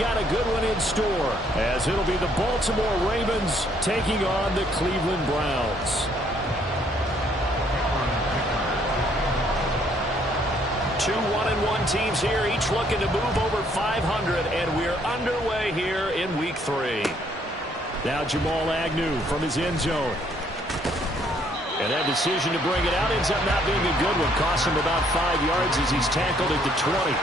got a good one in store, as it'll be the Baltimore Ravens taking on the Cleveland Browns. Two 1-1 teams here, each looking to move over 500, and we're underway here in Week 3. Now Jamal Agnew from his end zone. And that decision to bring it out ends up not being a good one. Costs him about 5 yards as he's tackled at the 20.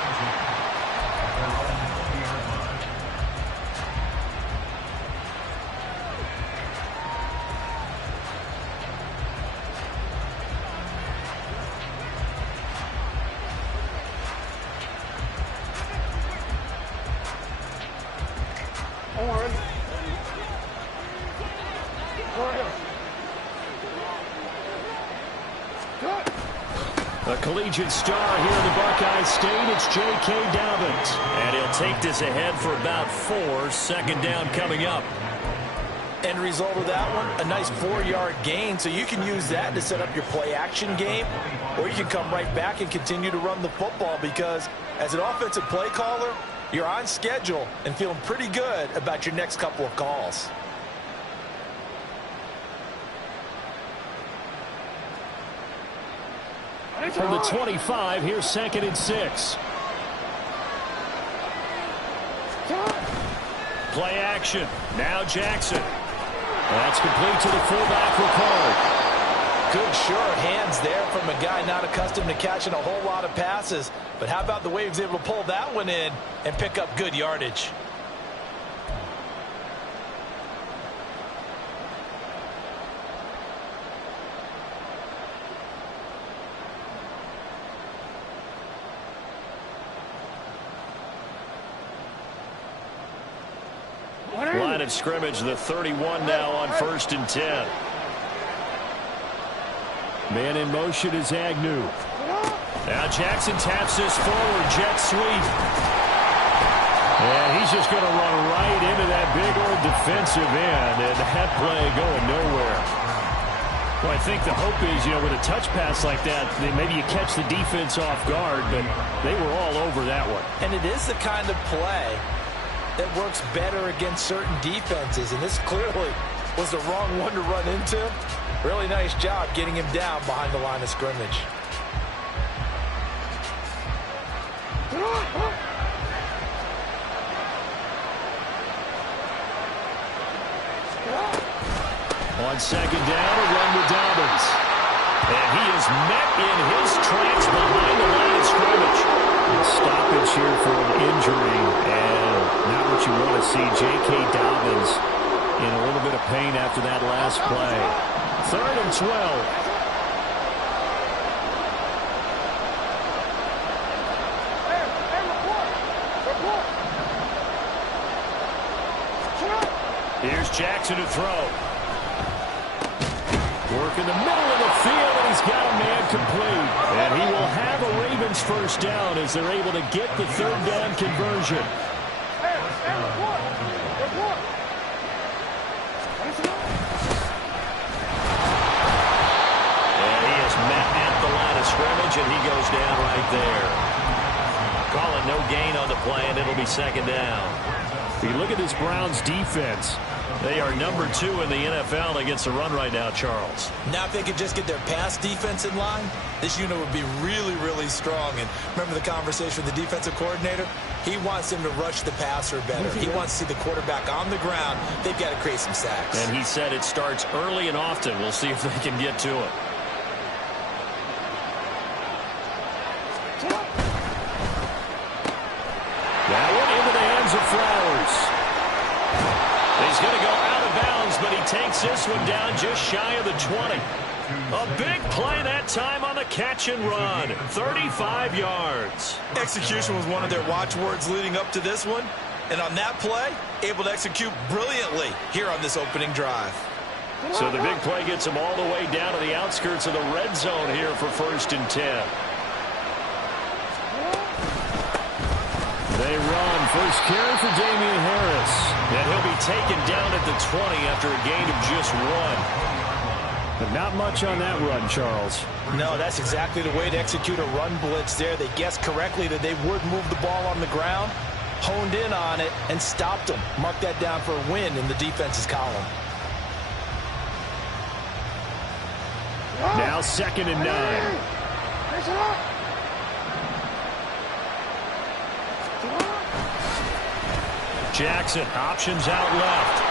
A collegiate star here in the Buckeye State, it's J.K. Dobbins. And he'll take this ahead for about 4, second down coming up. End result of that one, a nice 4-yard gain, so you can use that to set up your play-action game, or you can come right back and continue to run the football, because as an offensive play caller, you're on schedule and feeling pretty good about your next couple of calls. From the 25, here's 2nd and 6. Play action. Now Jackson. That's complete to the fullback for Cole. Good short hands there from a guy not accustomed to catching a whole lot of passes. But how about the way he was able to pull that one in and pick up good yardage? Line of scrimmage, the 31 now on 1st and 10. Man in motion is Agnew. Now Jackson taps this forward, jet sweep. And he's just going to run right into that big old defensive end, and that play going nowhere. Well, I think the hope is, with a touch pass like that, maybe you catch the defense off guard, but they were all over that one. And it is the kind of play that works better against certain defenses, and this clearly was the wrong one to run into. Really nice job getting him down behind the line of scrimmage. On 2nd down, a run with Dobbins. And he is met in his tracks behind the line of scrimmage. Stoppage here for an injury, and not what you want to see. J.K. Dobbins in a little bit of pain after that last play. 3rd and 12. Here's Jackson to throw. Work in the middle of the field, and he's got a man complete. And he will have a Ravens first down as they're able to get the 3rd down conversion. And he is met at the line of scrimmage, and he goes down right there. Call it no gain on the play, and it'll be 2nd down. If you look at this Browns defense, they are number 2 in the NFL against the run right now, Charles. Now, if they could just get their pass defense in line, this unit would be really, really strong. And remember the conversation with the defensive coordinator? He wants them to rush the passer better. He wants to see the quarterback on the ground. They've got to create some sacks. And he said it starts early and often. We'll see if they can get to it. That one into the hands of Flowers. He's going to go out of bounds, but he takes this one down just shy of the 20. A big play that time on the catch and run. 35 yards. Execution was one of their watchwords leading up to this one. And on that play, able to execute brilliantly here on this opening drive. So the big play gets him all the way down to the outskirts of the red zone here for 1st and 10. They run. First carry for Damian Harris. And he'll be taken down at the 20 after a gain of just 1. But not much on that run, Charles. No, that's exactly the way to execute a run blitz there. They guessed correctly that they would move the ball on the ground. honed in on it and stopped him. Mark that down for a win in the defense's column. Now 2nd and 9. Jackson options out left.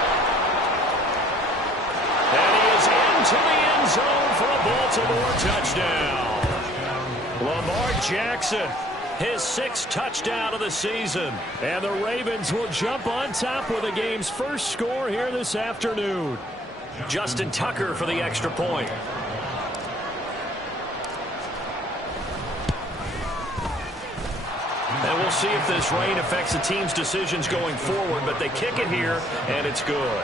And he is into the end zone for a Baltimore touchdown. Lamar Jackson, his 6th touchdown of the season. And the Ravens will jump on top with the game's first score here this afternoon. Justin Tucker for the extra point. And we'll see if this rain affects the team's decisions going forward, but they kick it here, and it's good.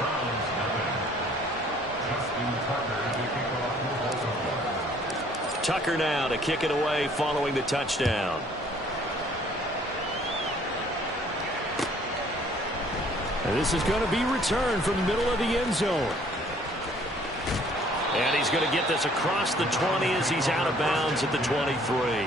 Tucker now to kick it away following the touchdown. And this is going to be returned from the middle of the end zone. And he's going to get this across the 20 as he's out of bounds at the 23.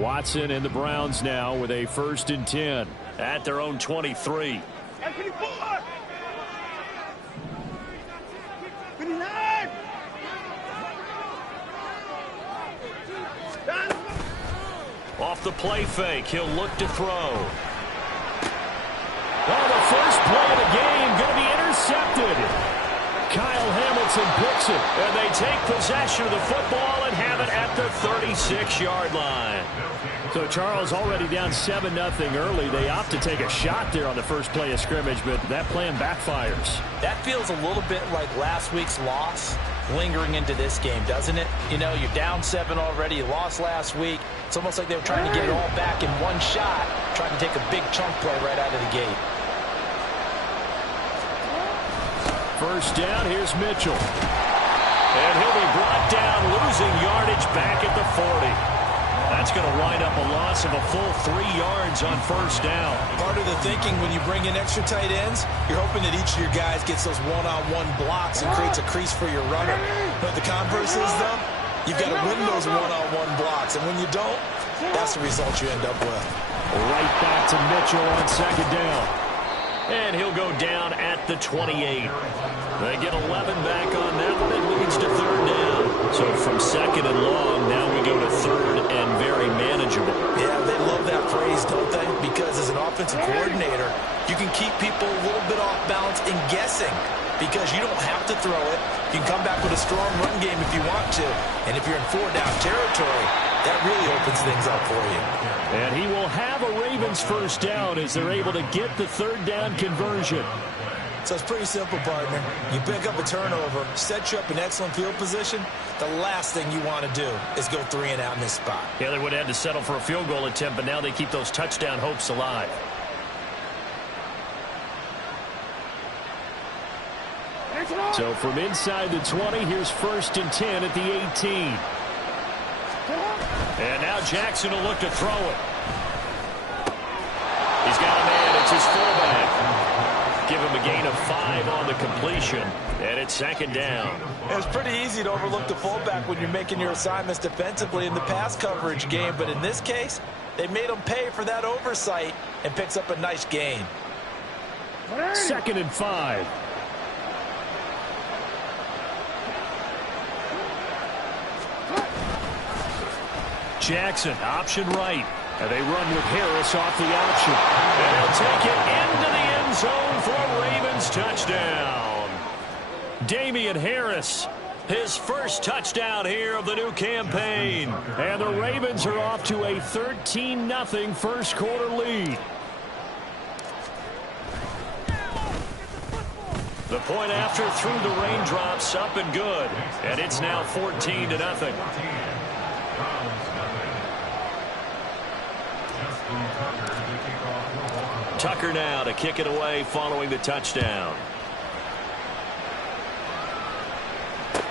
Watson and the Browns now with a 1st and 10 at their own 23. Off the play fake, he'll look to throw. Oh, the first play of the game going to be intercepted. Kyle Hamilton picks it, and they take possession of the football and have it at the 36-yard line. So Charles already down 7-0 early. They opt to take a shot there on the first play of scrimmage, but that plan backfires. That feels a little bit like last week's loss lingering into this game, doesn't it? You know, you're down 7 already. You lost last week. It's almost like they were trying to get it all back in one shot, trying to take a big chunk play right out of the gate. First down, here's Mitchell. And he'll be brought down, losing yardage back at the 40. That's going to wind up a loss of a full 3 yards on first down. Part of the thinking when you bring in extra tight ends, you're hoping that each of your guys gets those one-on-one blocks and creates a crease for your runner. But the converse is, though, you've got to win those one-on-one blocks. And when you don't, that's the result you end up with. Right back to Mitchell on 2nd down. And he'll go down at the 28. They get 11 back on that one. It leads to 3rd down. So from 2nd and long, now we go to 3rd and very manageable. Yeah, they love that phrase, don't they? Because as an offensive coordinator, you can keep people a little bit off balance and guessing because you don't have to throw it. You can come back with a strong run game if you want to. And if you're in 4-down territory, that really opens things up for you. And he will have a Ravens first down as they're able to get the 3rd down conversion. So it's pretty simple, partner. You pick up a turnover, set you up in excellent field position. The last thing you want to do is go 3 and out in this spot. Yeah, they would have had to settle for a field goal attempt, but now they keep those touchdown hopes alive. So from inside the 20, here's 1st and 10 at the 18. And now Jackson will look to throw it. He's got a man. It's his fullback. Give him a gain of 5 on the completion. And it's 2nd down. It's pretty easy to overlook the fullback when you're making your assignments defensively in the pass coverage game. But in this case, they made him pay for that oversight and picks up a nice gain. 2nd and 5. Jackson, option right. And they run with Harris off the option. And he'll take it into the end zone for a Ravens touchdown. Damian Harris, his first touchdown here of the new campaign. And the Ravens are off to a 13-0 first quarter lead. The point after through the raindrops, up and good. And it's now 14-0. Tucker now to kick it away following the touchdown.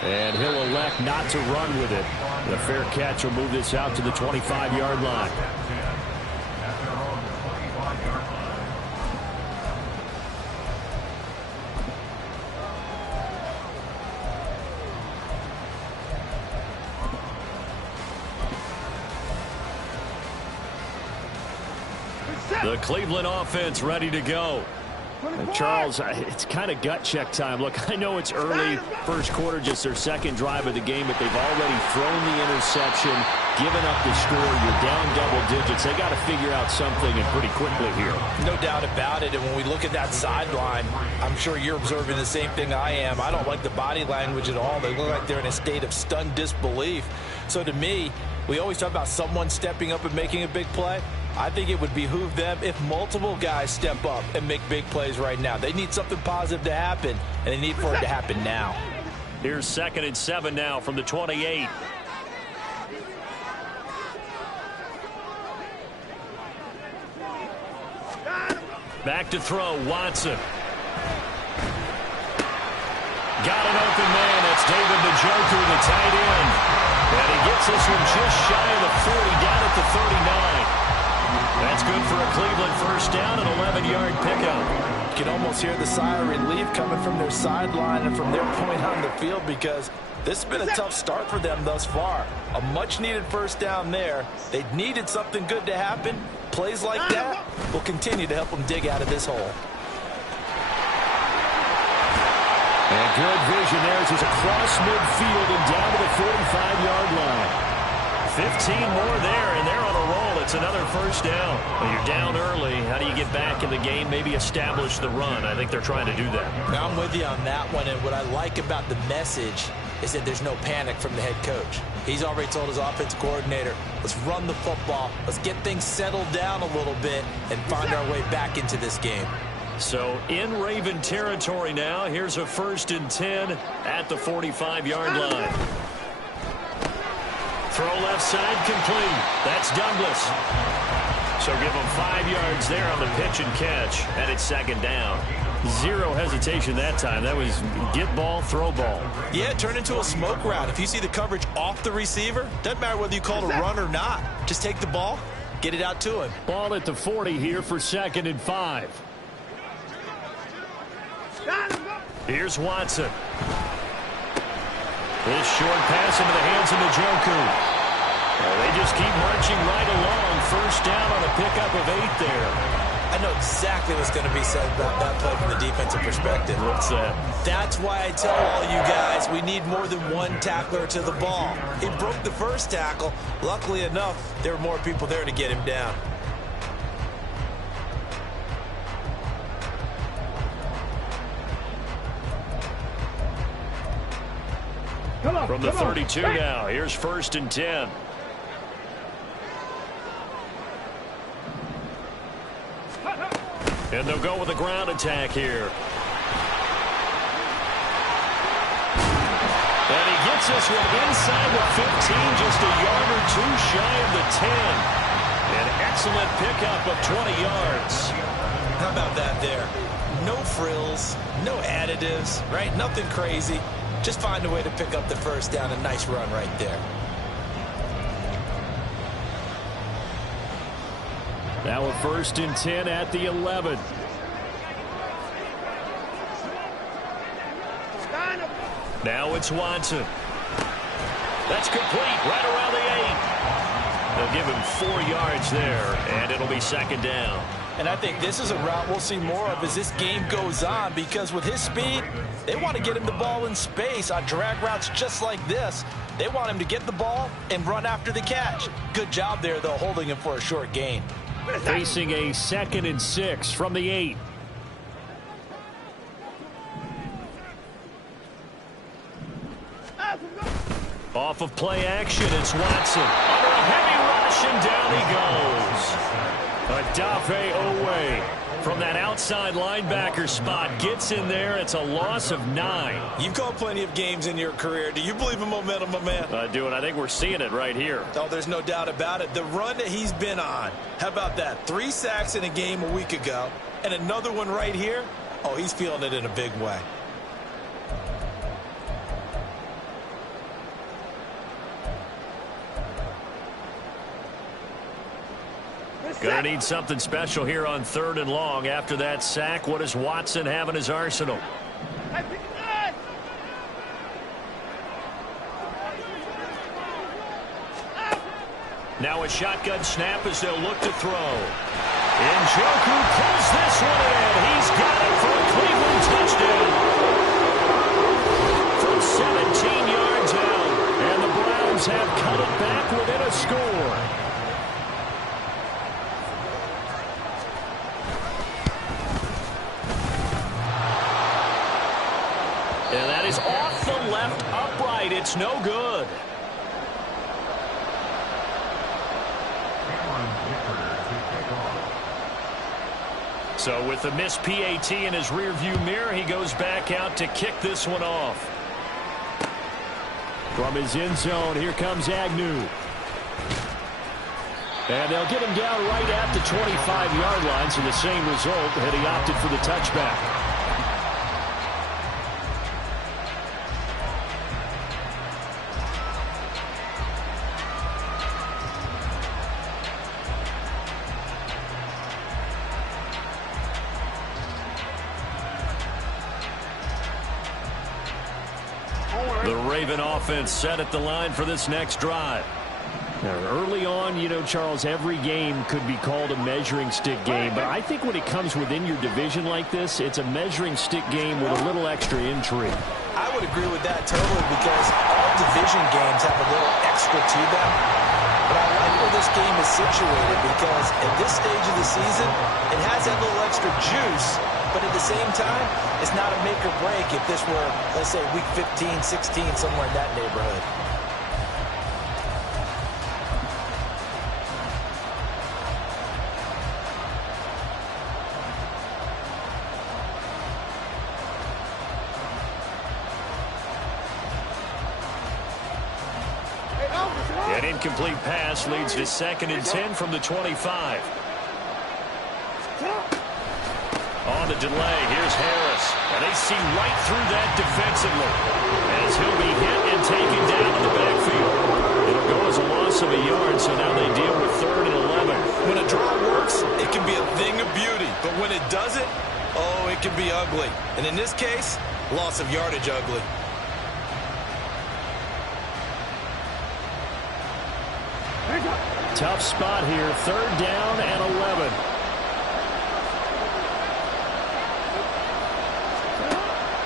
And he'll elect not to run with it. The fair catch will move this out to the 25-yard line. The Cleveland offense ready to go. And Charles, it's kind of gut check time. Look, I know it's early, first quarter, just their second drive of the game, but they've already thrown the interception, given up the score. You're down double digits. They got to figure out something, and pretty quickly here. No doubt about it. And when we look at that sideline, I'm sure you're observing the same thing I am. I don't like the body language at all. They look like they're in a state of stunned disbelief. So to me, we always talk about someone stepping up and making a big play. I think it would behoove them if multiple guys step up and make big plays right now. They need something positive to happen, and they need for it to happen now. Here's 2nd and 7 now from the 28. Back to throw, Watson. Got an open man. That's David Njoku, the tight end. And he gets this one just shy of the 40, down at the 39. That's good for a Cleveland first down, an 11-yard pickup. You can almost hear the sigh of relief coming from their sideline and from their point on the field, because this has been a tough start for them thus far. A much-needed first down there. They needed something good to happen. Plays like that will continue to help them dig out of this hole. And good vision there as he's across midfield and down to the 45-yard line. 15 more there, and they're on a roll. It's another first down. Well, you're down early. How do you get back in the game, maybe establish the run? I think they're trying to do that. Now, I'm with you on that one, and what I like about the message is that there's no panic from the head coach. He's already told his offensive coordinator, let's run the football, let's get things settled down a little bit and find our way back into this game. So in Raven territory now. Here's a 1st and 10 at the 45-yard line. Throw left side complete. That's Douglas. So give him 5 yards there on the pitch and catch. And it's 2nd down. Zero hesitation that time. That was get ball, throw ball. Yeah, it turned into a smoke route. If you see the coverage off the receiver, doesn't matter whether you call it a run or not. Just take the ball, get it out to him. Ball at the 40 here for 2nd and 5. Here's Watson. This short pass into the hands of Njoku. Well, they just keep marching right along. First down on a pickup of 8 there. I know exactly what's going to be said about that play from the defensive perspective. What's that? That's why I tell all you guys we need more than one tackler to the ball. He broke the first tackle. Luckily enough, there were more people there to get him down. From the 32 now, here's 1st and 10. And they'll go with a ground attack here. And he gets this one inside the 15, just a yard or two shy of the 10. An excellent pickup of 20 yards. How about that there? No frills, no additives, right? Nothing crazy. Just find a way to pick up the first down. A nice run right there. Now a 1st and 10 at the 11. Now it's Watson. That's complete right around the 8. They'll give him 4 yards there, and it'll be 2nd down. And I think this is a route we'll see more of as this game goes on, because with his speed, they want to get him the ball in space on drag routes just like this. They want him to get the ball and run after the catch. Good job there, though, holding him for a short gain. Facing a 2nd and 6 from the 8. Off of play action, it's Watson. Under a heavy rush, and down he goes. A Odafe Owe from that outside linebacker spot gets in there. It's a loss of 9. You've called plenty of games in your career. Do you believe in momentum, my man? I do, and I think we're seeing it right here. Oh, there's no doubt about it. The run that he's been on. How about that? 3 sacks in a game a week ago, and another one right here. Oh, he's feeling it in a big way. Gonna need something special here on 3rd and long. After that sack, what does Watson have in his arsenal? Now a shotgun snap as they'll look to throw. Njoku pulls this one in. He's got it for a Cleveland touchdown. From 17 yards out. And the Browns have cut it back within a score. And that is off the left upright. It's no good. So with the missed PAT in his rearview mirror, he goes back out to kick this one off. From his end zone, here comes Agnew. And they'll get him down right at the 25-yard line, so the same result had he opted for the touchback. The Raven offense set at the line for this next drive. Now, early on, you know, Charles, every game could be called a measuring stick game. But I think when it comes within your division like this, it's a measuring stick game with a little extra intrigue. I would agree with that totally because all division games have a little extra to them. But I like where this game is situated because at this stage of the season, it has that little extra juice. But at the same time, it's not a make or break if this were, let's say, week 15, 16, somewhere in that neighborhood. An incomplete pass leads to 2nd and 10 from the 25. On the delay, here's Harris. And they see right through that defensively as he'll be hit and taken down in the backfield. It'll go as a loss of a yard, so now they deal with 3rd and 11. When a draw works, it can be a thing of beauty. But when it doesn't, oh, it can be ugly. And in this case, loss of yardage ugly. Tough spot here, 3rd down and 11.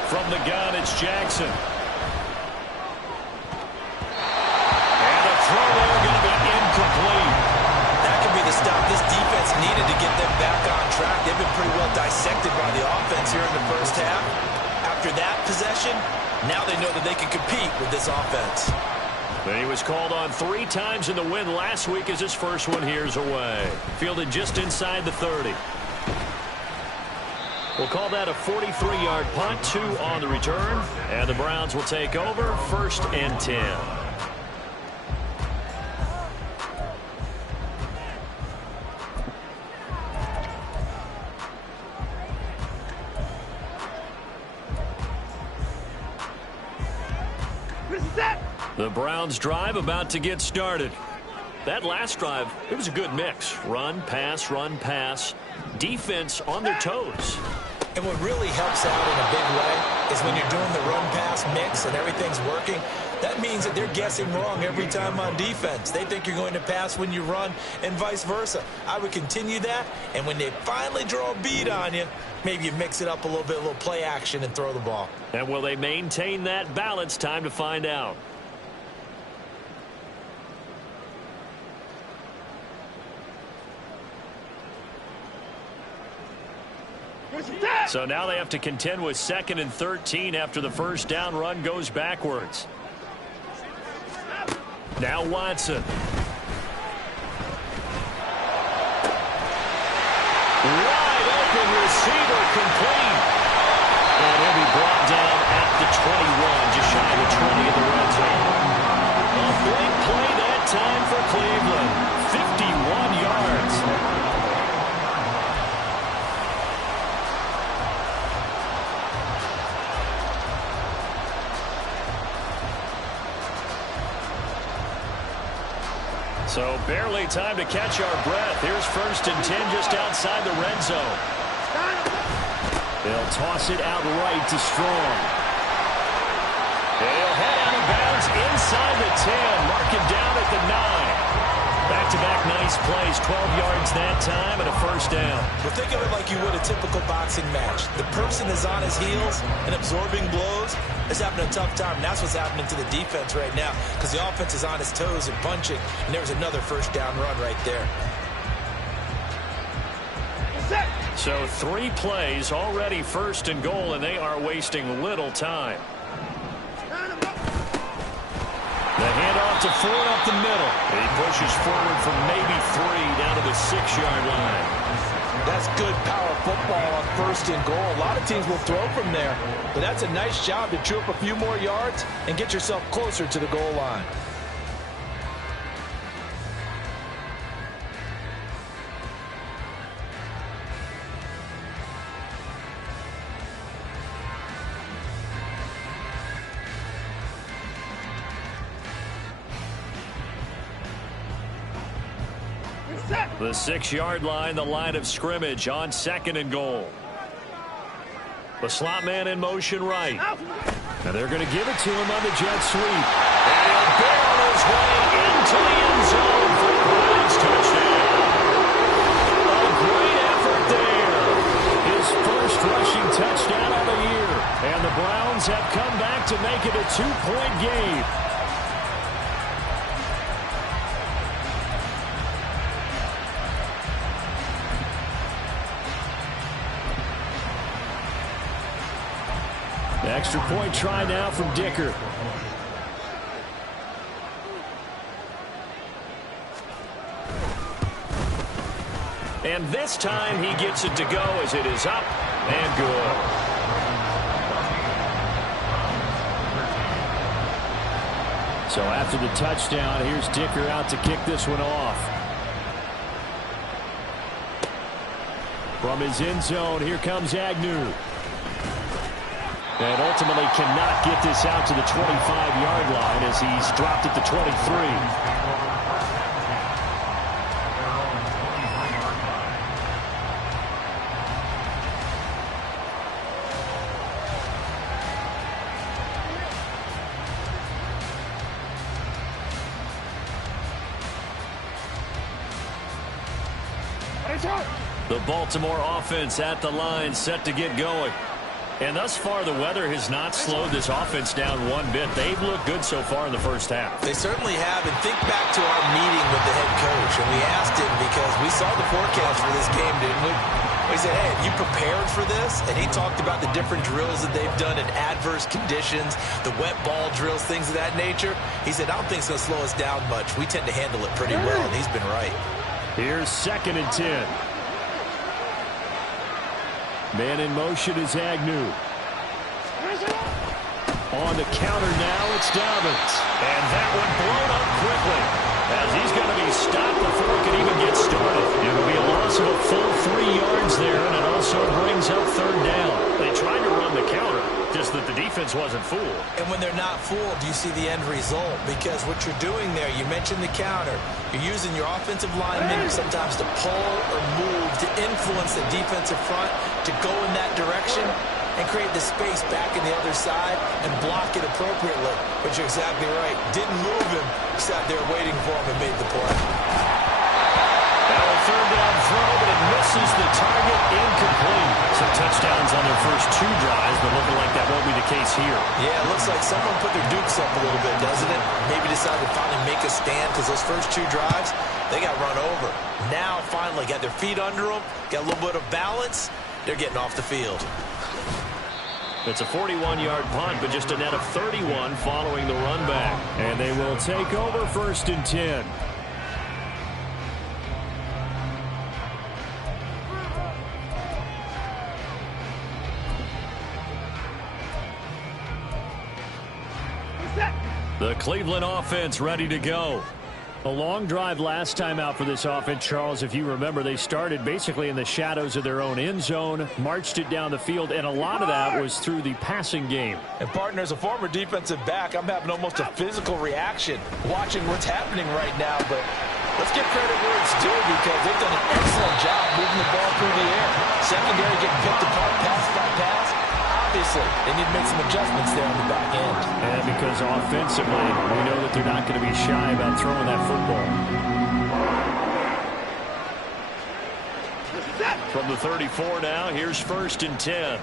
From the gun, it's Jackson. And a throw there going to be incomplete. That could be the stop this defense needed to get them back on track. They've been pretty well dissected by the offense here in the first half. After that possession, now they know that they can compete with this offense. He was called on 3 times in the win last week as his first one here's away. Fielded just inside the 30. We'll call that a 43-yard punt, 2 on the return. And the Browns will take over, 1st and 10. The Browns drive about to get started. That last drive, it was a good mix. Run, pass, defense on their toes. And what really helps out in a big way is when you're doing the run-pass mix and everything's working, that means that they're guessing wrong every time on defense. They think you're going to pass when you run and vice versa. I would continue that, and when they finally draw a bead on you, maybe you mix it up a little bit, a little play action and throw the ball. And will they maintain that balance? Time to find out. So now they have to contend with 2nd and 13 after the first down run goes backwards. Now Watson. So barely time to catch our breath. Here's 1st and 10 just outside the red zone. They'll toss it out right to Strong. They'll head out of bounds inside the 10. Mark him down at the 9. Back-to-back nice plays. 12 yards that time and a 1st down. Well, think of it like you would a typical boxing match. The person is on his heels and absorbing blows is having a tough time. And that's what's happening to the defense right now because the offense is on his toes and punching. And there's another 1st down run right there. So 3 plays, already 1st and goal, and they are wasting little time. The handoff to Ford up the middle. He pushes forward from maybe 3 down to the 6-yard line. That's good power football on 1st and goal. A lot of teams will throw from there, but that's a nice job to chew up a few more yards and get yourself closer to the goal line. The 6-yard line, the line of scrimmage on 2nd and goal. The slot man in motion right. Now they're going to give it to him on the jet sweep. And he'll barrel his way into the end zone for the Browns touchdown. A great effort there. His 1st rushing touchdown of the year. And the Browns have come back to make it a 2-point game. Extra point try now from Dicker. And this time he gets it to go as it is up and good. So after the touchdown, here's Dicker out to kick this one off. From his end zone, here comes Agnew. And ultimately cannot get this out to the 25-yard line as he's dropped at the 23. The Baltimore offense at the line, set to get going. And thus far, the weather has not slowed this offense down one bit. They've looked good so far in the 1st half. They certainly have. And think back to our meeting with the head coach. And we asked him because we saw the forecast for this game, didn't we? We said, hey, have you prepared for this? And he talked about the different drills that they've done in adverse conditions, the wet ball drills, things of that nature. He said, I don't think it's going to slow us down much. We tend to handle it pretty well, and he's been right. Here's 2nd and 10. Man in motion is Agnew. On the counter now, it's Dobbins. And that one blown up quickly as he's going to be stopped before it can even get started. It'll be a loss of a full 3 yards there, and it also brings up 3rd down. They tried to run the counter, just that the defense wasn't fooled. And when they're not fooled, you see the end result. Because what you're doing there, you mentioned the counter. You're using your offensive linemen sometimes to pull or move to influence the defensive front to go in that direction and create the space back in the other side and block it appropriately. But you're exactly right. Didn't move him. Sat there waiting for him and made the play. Now a 3rd down throw, but it misses the target, incomplete. Some touchdowns on their first 2 drives, but looking like that won't be the case here. Yeah, it looks like someone put their dukes up a little bit, doesn't it? Maybe decided to finally make a stand because those first 2 drives, they got run over. Now finally got their feet under them, got a little bit of balance. They're getting off the field. It's a 41-yard punt, but just a net of 31 following the run back. And they will take over 1st and 10. The Cleveland offense ready to go. A long drive last time out for this offense, Charles. If you remember, they started basically in the shadows of their own end zone, marched it down the field, and a lot of that was through the passing game. And, partner, as a former defensive back, I'm having almost a physical reaction watching what's happening right now. But Let's give credit where it's due because they've done an excellent job moving the ball through the air. Secondary getting picked apart pass by pass. Obviously, they need to make some adjustments there on the back end. And because offensively, we know that they're not going to be shy about throwing that football. From the 34 now, here's 1st and 10.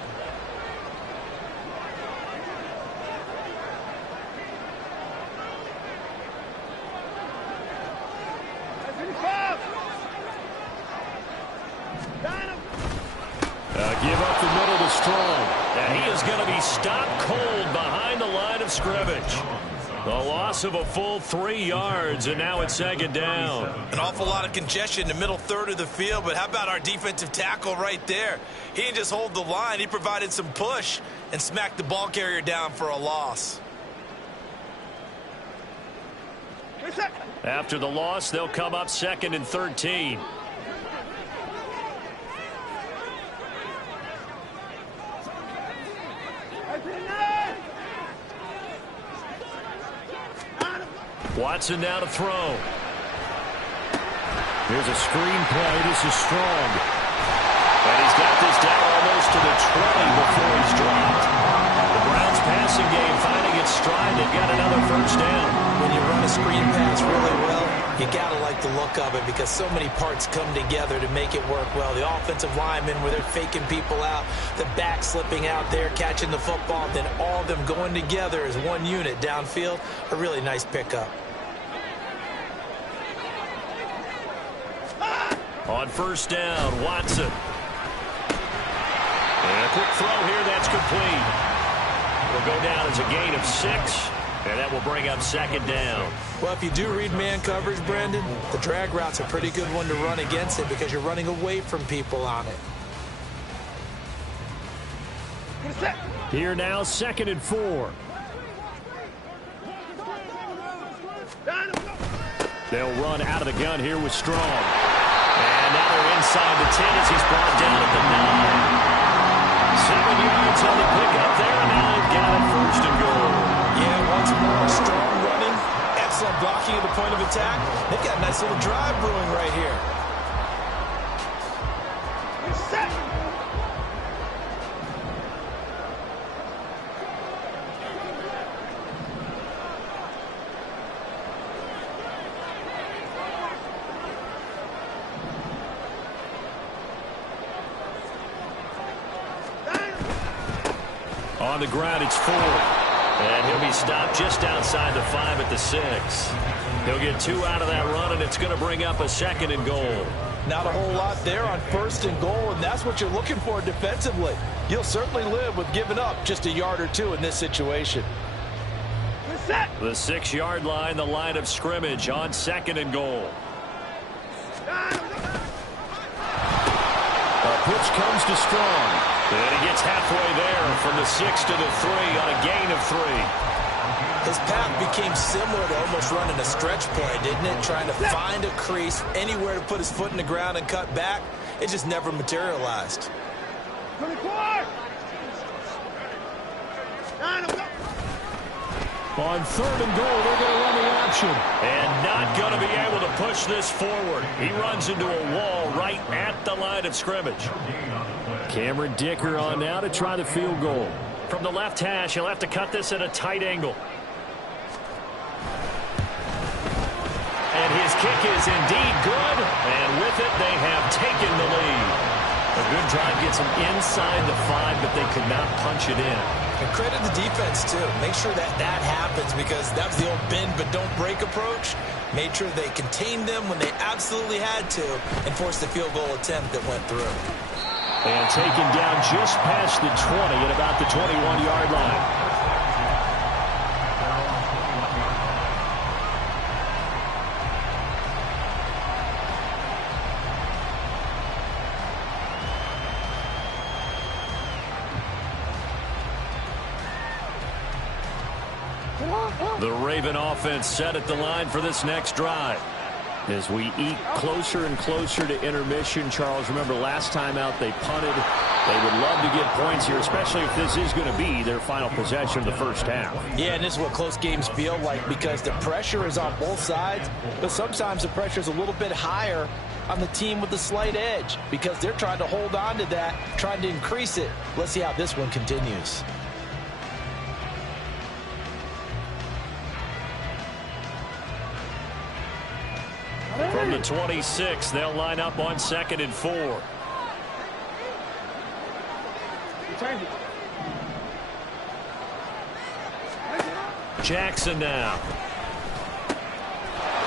Give up the middle to Strong. And he is going to be stopped cold behind the line of scrimmage. The loss of a full 3 yards, and now it's 2nd down. An awful lot of congestion in the middle third of the field, but how about our defensive tackle right there? He didn't just hold the line. He provided some push and smacked the ball carrier down for a loss. After the loss, they'll come up 2nd and 13. Watson now to throw. Here's a screen play. This is Strong. And he's got this down almost to the 20 before he's dropped. The Browns passing game finding its stride. They've got another 1st down. When you run a screen pass really well, you got to like the look of it because so many parts come together to make it work well. The offensive linemen where they're faking people out, the back slipping out there, catching the football, then all of them going together as one unit downfield. A really nice pickup. On 1st down, Watson. And a quick throw here, that's complete. Will go down as a gain of 6, and that will bring up 2nd down. Well, if you do read man coverage, Brandon, the drag route's a pretty good one to run against it because you're running away from people on it. Here now, 2nd and 4. They'll run out of the gun here with Strong. And now they're inside the 10 as he's brought down at the 9. 7 yards on the pickup there, and now they've got it 1st and goal. Yeah, once more, strong running, excellent blocking at the point of attack. They've got a nice little drive brewing right here. On the ground, it's 4. And he'll be stopped just outside the 5 at the 6. He'll get 2 out of that run, and it's going to bring up a 2nd and goal. Not a whole lot there on 1st and goal, and that's what you're looking for defensively. You'll certainly live with giving up just a yard or 2 in this situation. The 6-yard line, the line of scrimmage on 2nd and goal. A pitch comes to Strong. And he gets halfway there from the 6 to the 3 on a gain of 3. His path became similar to almost running a stretch play, didn't it? Trying to find a crease, anywhere to put his foot in the ground and cut back. It just never materialized. On 3rd and goal, they're going to run the option. And not going to be able to push this forward. He runs into a wall right at the line of scrimmage. Cameron Dicker on now to try the field goal. From the left hash, he'll have to cut this at a tight angle. And his kick is indeed good. And with it, they have taken the lead. A good drive gets them inside the 5, but they could not punch it in. And credit the defense, too. Make sure that happens because that was the old bend but don't break approach. Made sure they contained them when they absolutely had to and forced the field goal attempt that went through. And taken down just past the 20 at about the 21-yard line. The Raven offense set at the line for this next drive. As we eat closer and closer to intermission, Charles, remember last time out they punted. They would love to get points here, especially if this is going to be their final possession of the first half. Yeah, and this is what close games feel like because the pressure is on both sides, but sometimes the pressure is a little bit higher on the team with the slight edge because they're trying to hold on to that, trying to increase it. Let's see how this one continues. From the 26, they'll line up on 2nd and 4. Jackson now.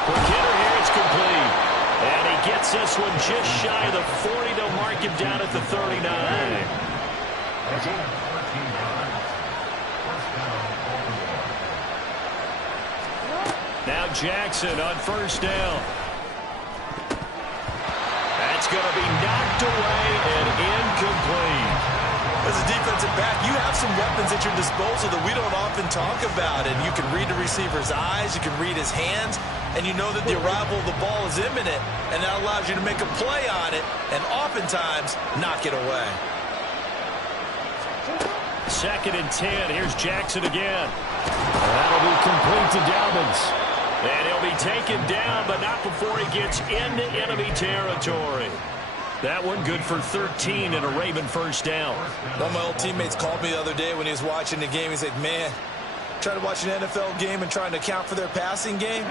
Quick hitter here, it's complete. And he gets this one just shy of the 40 to mark him down at the 39. Now Jackson on first down. That's going to be knocked away and incomplete. As a defensive back, you have some weapons at your disposal that we don't often talk about. And you can read the receiver's eyes, you can read his hands, and you know that the arrival of the ball is imminent. And that allows you to make a play on it and oftentimes knock it away. 2nd and 10. Here's Jackson again. That'll be complete to Dobbins. And he'll be taken down, but not before he gets into enemy territory. That one good for 13 and a Raven first down. One of my old teammates called me the other day when he was watching the game. He's like, man, trying to watch an NFL game and trying to account for their passing game,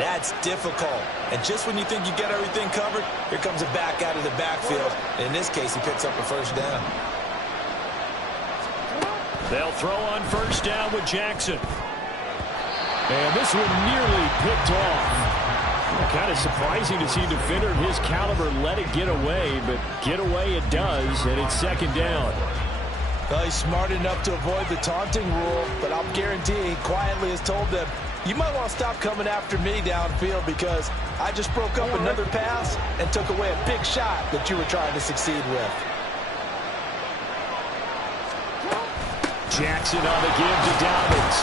that's difficult. And just when you think you get everything covered, here comes a back out of the backfield. And in this case, he picks up a first down. They'll throw on first down with Jackson. And this one nearly picked off. Kind of surprising to see a defender of his caliber let it get away, but get away it does, and it's 2nd down. Well, he's smart enough to avoid the taunting rule, but I'll guarantee he quietly has told them, you might want to stop coming after me downfield because I just broke up another pass and took away a big shot that you were trying to succeed with. Jackson on the give to Dobbins.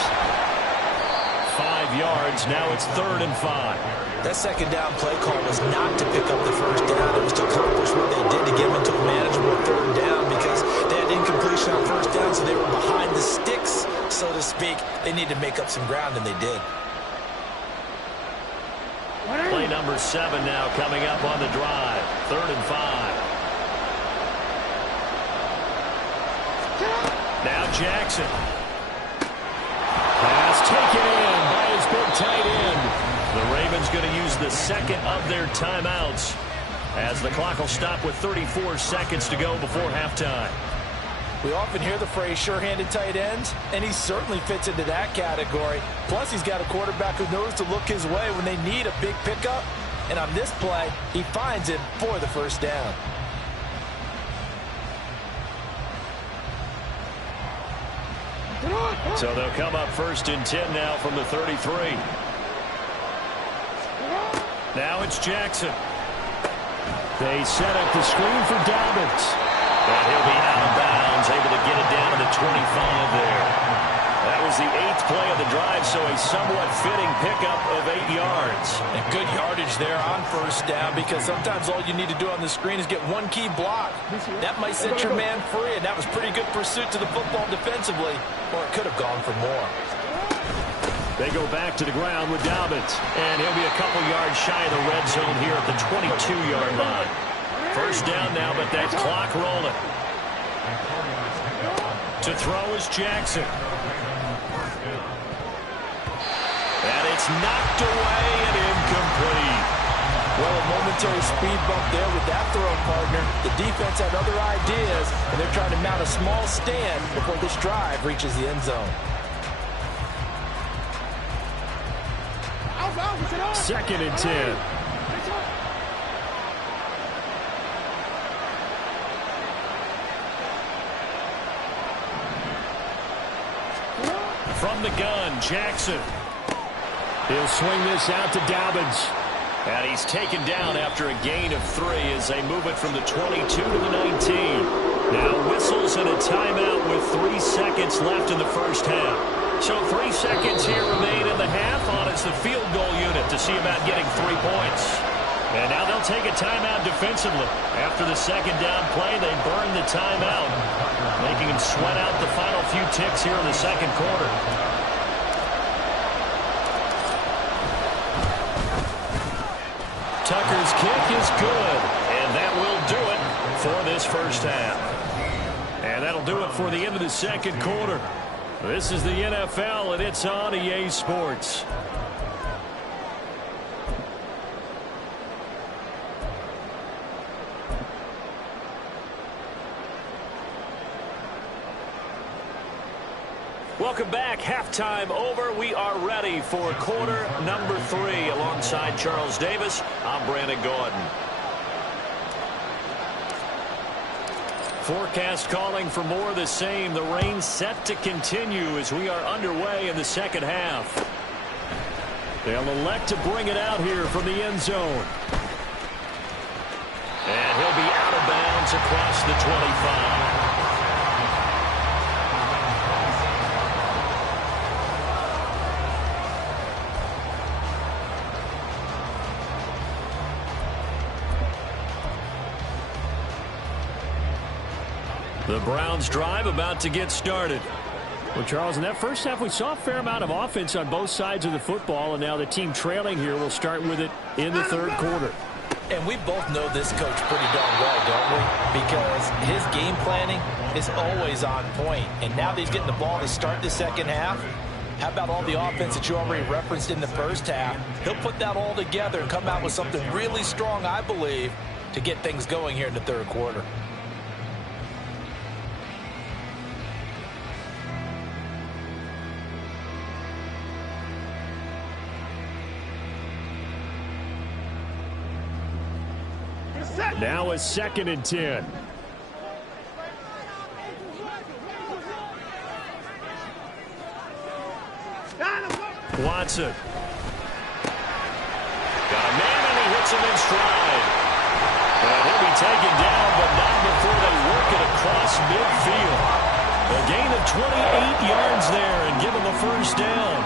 5 yards, now it's 3rd and 5. That 2nd down play call was not to pick up the first down. It was to accomplish what they did to get them into a manageable 3rd down because they had incompletion on first down, so they were behind the sticks, so to speak. They needed to make up some ground, and they did. Play number 7 now coming up on the drive. 3rd and 5. Now Jackson. Pass taken in by his big tight end. The Ravens going to use the 2nd of their timeouts as the clock will stop with 34 seconds to go before halftime. We often hear the phrase sure-handed tight ends, and he certainly fits into that category. Plus, he's got a quarterback who knows to look his way when they need a big pickup. And on this play, he finds him for the first down. So they'll come up 1st and 10 now from the 33. Now it's Jackson. They set up the screen for Dobbins. And he'll be out of bounds, able to get it down to the 25 there. That was the 8th play of the drive, so a somewhat fitting pickup of 8 yards. And good yardage there on first down because sometimes all you need to do on the screen is get one key block. That might set your man free, and that was pretty good pursuit to the football defensively, or it could have gone for more. They go back to the ground with Dobbins, and he'll be a couple yards shy of the red zone here at the 22-yard line. First down now, but that clock rolling. To throw is Jackson. And it's knocked away and incomplete. Well, a momentary speed bump there with that throw, partner. The defense had other ideas, and they're trying to mount a small stand before this drive reaches the end zone. 2nd and 10. From the gun, Jackson. He'll swing this out to Dobbins. And he's taken down after a gain of 3 as they move it from the 22 to the 19. Now whistles and a timeout with 3 seconds left in the first half. So 3 seconds here remain in the half on as the field goal unit to see about getting 3 points. And now they'll take a timeout defensively. After the second down play, they burn the timeout, making them sweat out the final few ticks here in the second quarter. Tucker's kick is good, and that will do it for this first half. And that'll do it for the end of the second quarter. This is the NFL, and it's on EA Sports. Welcome back. Halftime over. We are ready for quarter number 3. Alongside Charles Davis, I'm Brandon Gordon. Forecast calling for more of the same. The rain set to continue as we are underway in the second half. They'll elect to bring it out here from the end zone. And he'll be out of bounds across the 25. The Browns drive about to get started. Well, Charles, in that first half, we saw a fair amount of offense on both sides of the football, and now the team trailing here will start with it in the third quarter. And we both know this coach pretty darn well, don't we? Because his game planning is always on point. And now that he's getting the ball to start the second half, how about all the offense that you already referenced in the first half? He'll put that all together and come out with something really strong, I believe, to get things going here in the third quarter. Now a 2nd and 10. Watson. Got a man, and he hits him in stride. And he'll be taken down, but not before they work it across midfield. A gain of 28 yards there and give him a first down.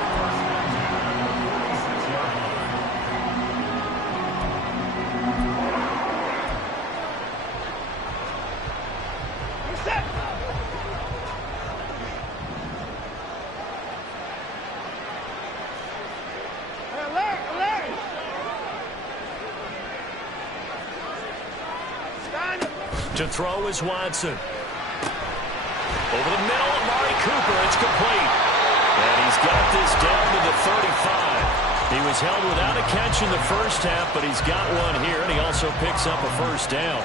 To throw is Watson. Over the middle, Amari Cooper. It's complete. And he's got this down to the 35. He was held without a catch in the first half, but he's got one here, and he also picks up a first down.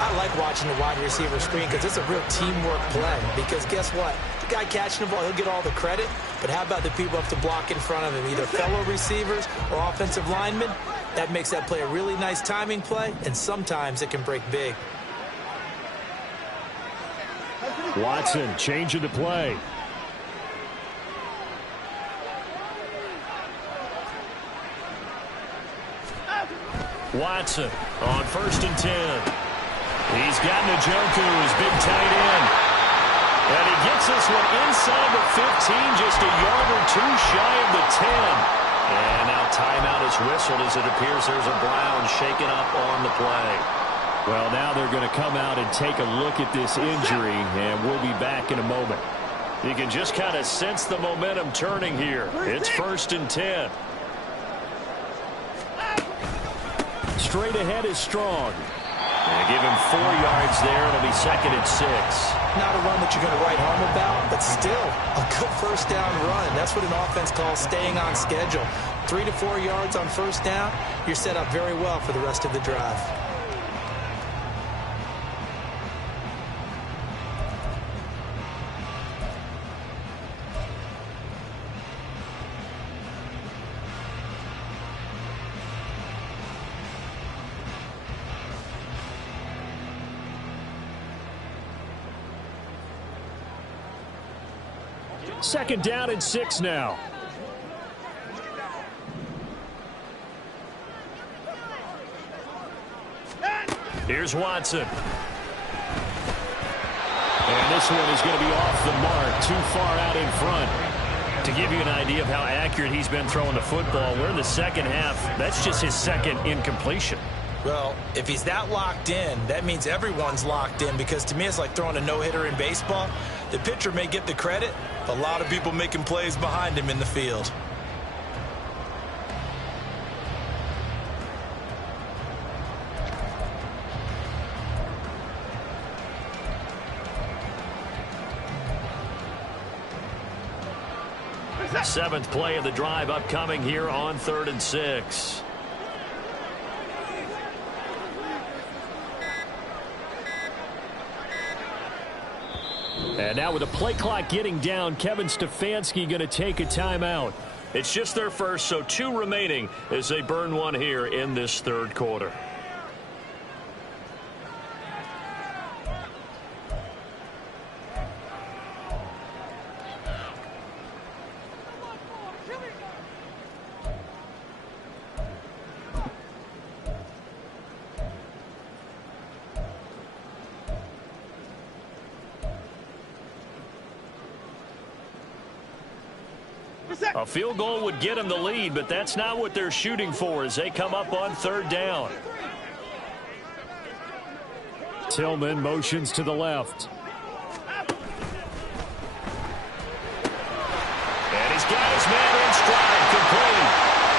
I like watching the wide receiver screen because it's a real teamwork play. Because guess what? The guy catching the ball, he'll get all the credit. But how about the people up to block in front of him, either fellow receivers or offensive linemen? That makes that play a really nice timing play, and sometimes it can break big. Watson changing the play. Watson on 1st and 10. He's got Njoku, his big tight end. And he gets this one inside the 15, just a yard or two shy of the 10. And now timeout is whistled as it appears there's a Brown shaken up on the play. Well, now they're going to come out and take a look at this injury, and we'll be back in a moment. You can just kind of sense the momentum turning here. It's 1st and 10. Straight ahead is Strong. They give him 4 yards there. It'll be 2nd and 6. Not a run that you're going to write home about, but still a good first down run. That's what an offense calls staying on schedule. 3 to 4 yards on first down, you're set up very well for the rest of the drive. Second down and 6 now. Here's Watson. And this one is going to be off the mark, too far out in front. To give you an idea of how accurate he's been throwing the football, we're in the second half. That's just his second incompletion. Well, if he's that locked in, that means everyone's locked in, because to me it's like throwing a no-hitter in baseball. The pitcher may get the credit, but a lot of people making plays behind him in the field. Seventh play of the drive upcoming here on 3rd and 6. And now with the play clock getting down, Kevin Stefanski going to take a timeout. It's just their first, so 2 remaining as they burn one here in this 3rd quarter. A field goal would get them the lead, but that's not what they're shooting for as they come up on 3rd down. Tillman motions to the left. And he's got his man in stride, complete.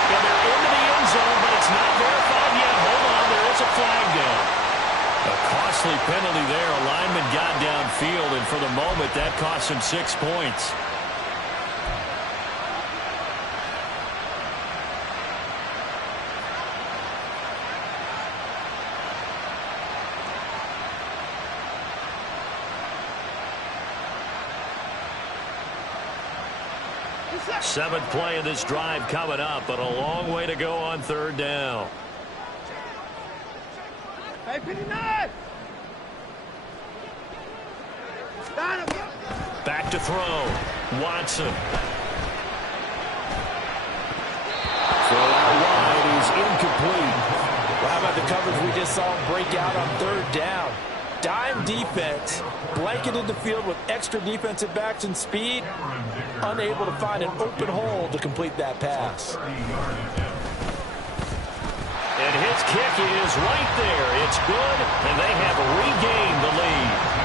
And they're into the end zone, but it's not verified yet. Hold on, there is a flag down. A costly penalty there. A lineman got downfield, and for the moment, that cost him 6 points. Seventh play of this drive coming up, but a long way to go on 3rd down. Back to throw. Watson. Throw out wide is incomplete. Well, how about the coverage we just saw break out on 3rd down? Dime defense, blanketed the field with extra defensive backs and speed, unable to find an open hole to complete that pass. And his kick is right there. It's good, and they have regained the lead.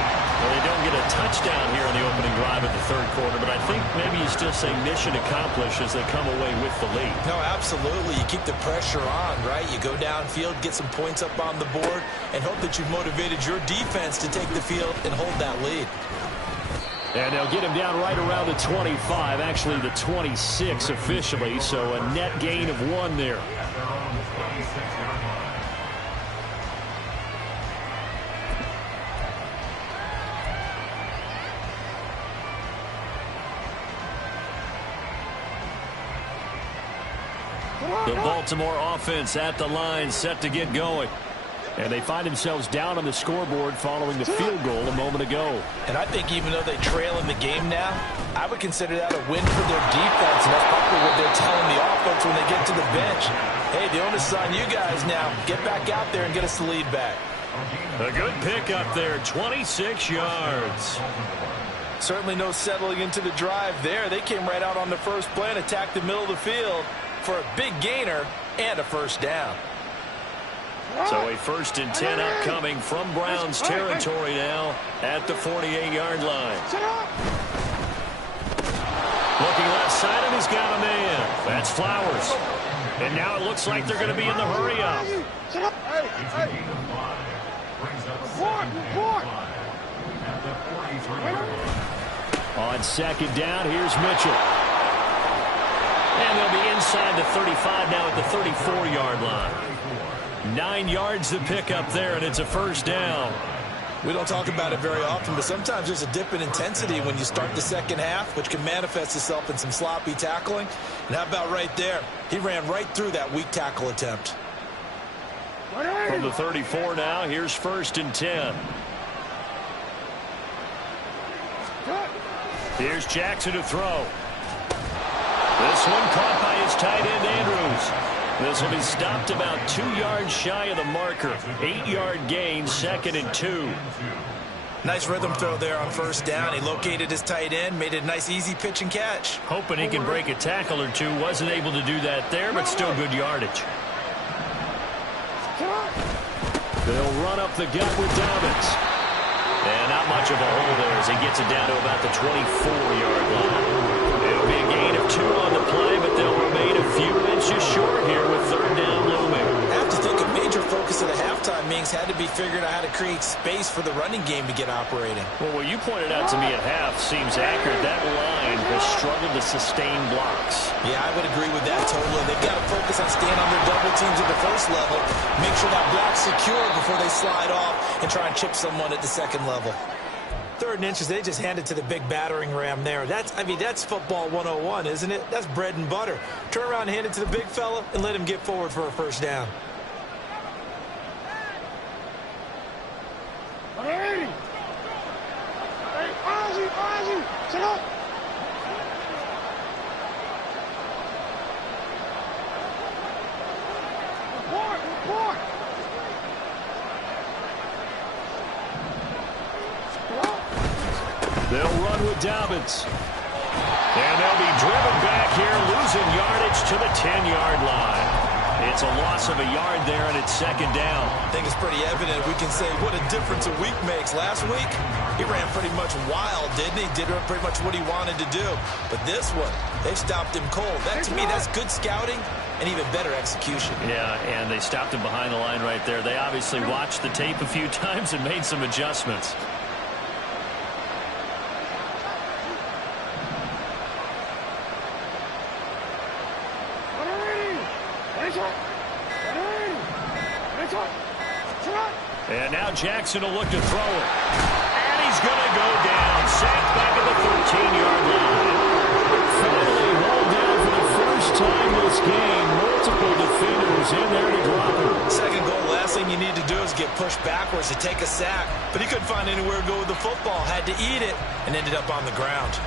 Well, they don't get a touchdown here on the opening drive of the 3rd quarter, but I think maybe you still say mission accomplished as they come away with the lead. No, absolutely. You keep the pressure on, right? You go downfield, get some points up on the board, and hope that you've motivated your defense to take the field and hold that lead. And they'll get him down right around the 25, actually the 26 officially, so a net gain of 1 there. The Baltimore offense at the line, set to get going. And they find themselves down on the scoreboard following the field goal a moment ago. And I think even though they trail in the game now, I would consider that a win for their defense, and that's probably what they're telling the offense when they get to the bench. Hey, the onus is on you guys now. Get back out there and get us the lead back. A good pick up there, 26 yards. Certainly no settling into the drive there. They came right out on the first play and attacked the middle of the field for a big gainer and a 1st down. So a 1st and 10 upcoming from Browns territory now at the 48-yard line. Looking left side, and he's got a man. That's Flowers. And now it looks like they're going to be in the hurry-up. On 2nd down, here's Mitchell. And they'll be inside the 35 now at the 34-yard line. 9 yards to pick up there, and it's a 1st down. We don't talk about it very often, but sometimes there's a dip in intensity when you start the second half, which can manifest itself in some sloppy tackling. And how about right there? He ran right through that weak tackle attempt. From the 34 now, here's 1st and 10. Here's Jackson to throw. This one caught by his tight end, Andrews. This will be stopped about 2 yards shy of the marker. 8-yard gain, 2nd and 2. Nice rhythm throw there on first down. He located his tight end, made it a nice easy pitch and catch. Hoping he can break a tackle or two. Wasn't able to do that there, but still good yardage. They'll run up the gut with Dobbins. And not much of a hole there as he gets it down to about the 24-yard line. It'll be a gain of 2 on the play, but they'll remain a few inches short here with third down looming. I have to think a major focus of the halftime meetings had to be figuring out how to create space for the running game to get operating. Well, what you pointed out to me at half seems accurate. That line has struggled to sustain blocks. Yeah, I would agree with that totally. They've got to focus on staying on their double teams at the first level, make sure that block's secure before they slide off and try and chip someone at the second level. 3rd and inches, they just handed to the big battering ram there. That's football 101, isn't it? That's bread and butter. Turn around, hand it to the big fella, and let him get forward for a first down. They'll run with Dobbins. And they'll be driven back here, losing yardage to the 10-yard line. It's a loss of a yard there, and it's second down. I think it's pretty evident. We can say what a difference a week makes. Last week, he ran pretty much wild, didn't he? Did pretty much what he wanted to do. But this one, they've stopped him cold. That, to me, that's good scouting and even better execution. Yeah, and they stopped him behind the line right there. They obviously watched the tape a few times and made some adjustments. And now Jackson will look to throw it. And he's going to go down. Sacked back at the 13-yard line. Finally hauled down for the first time this game. Multiple defenders in there to drop him. Second goal, last thing you need to do is get pushed backwards to take a sack. But he couldn't find anywhere to go with the football. Had to eat it and ended up on the ground.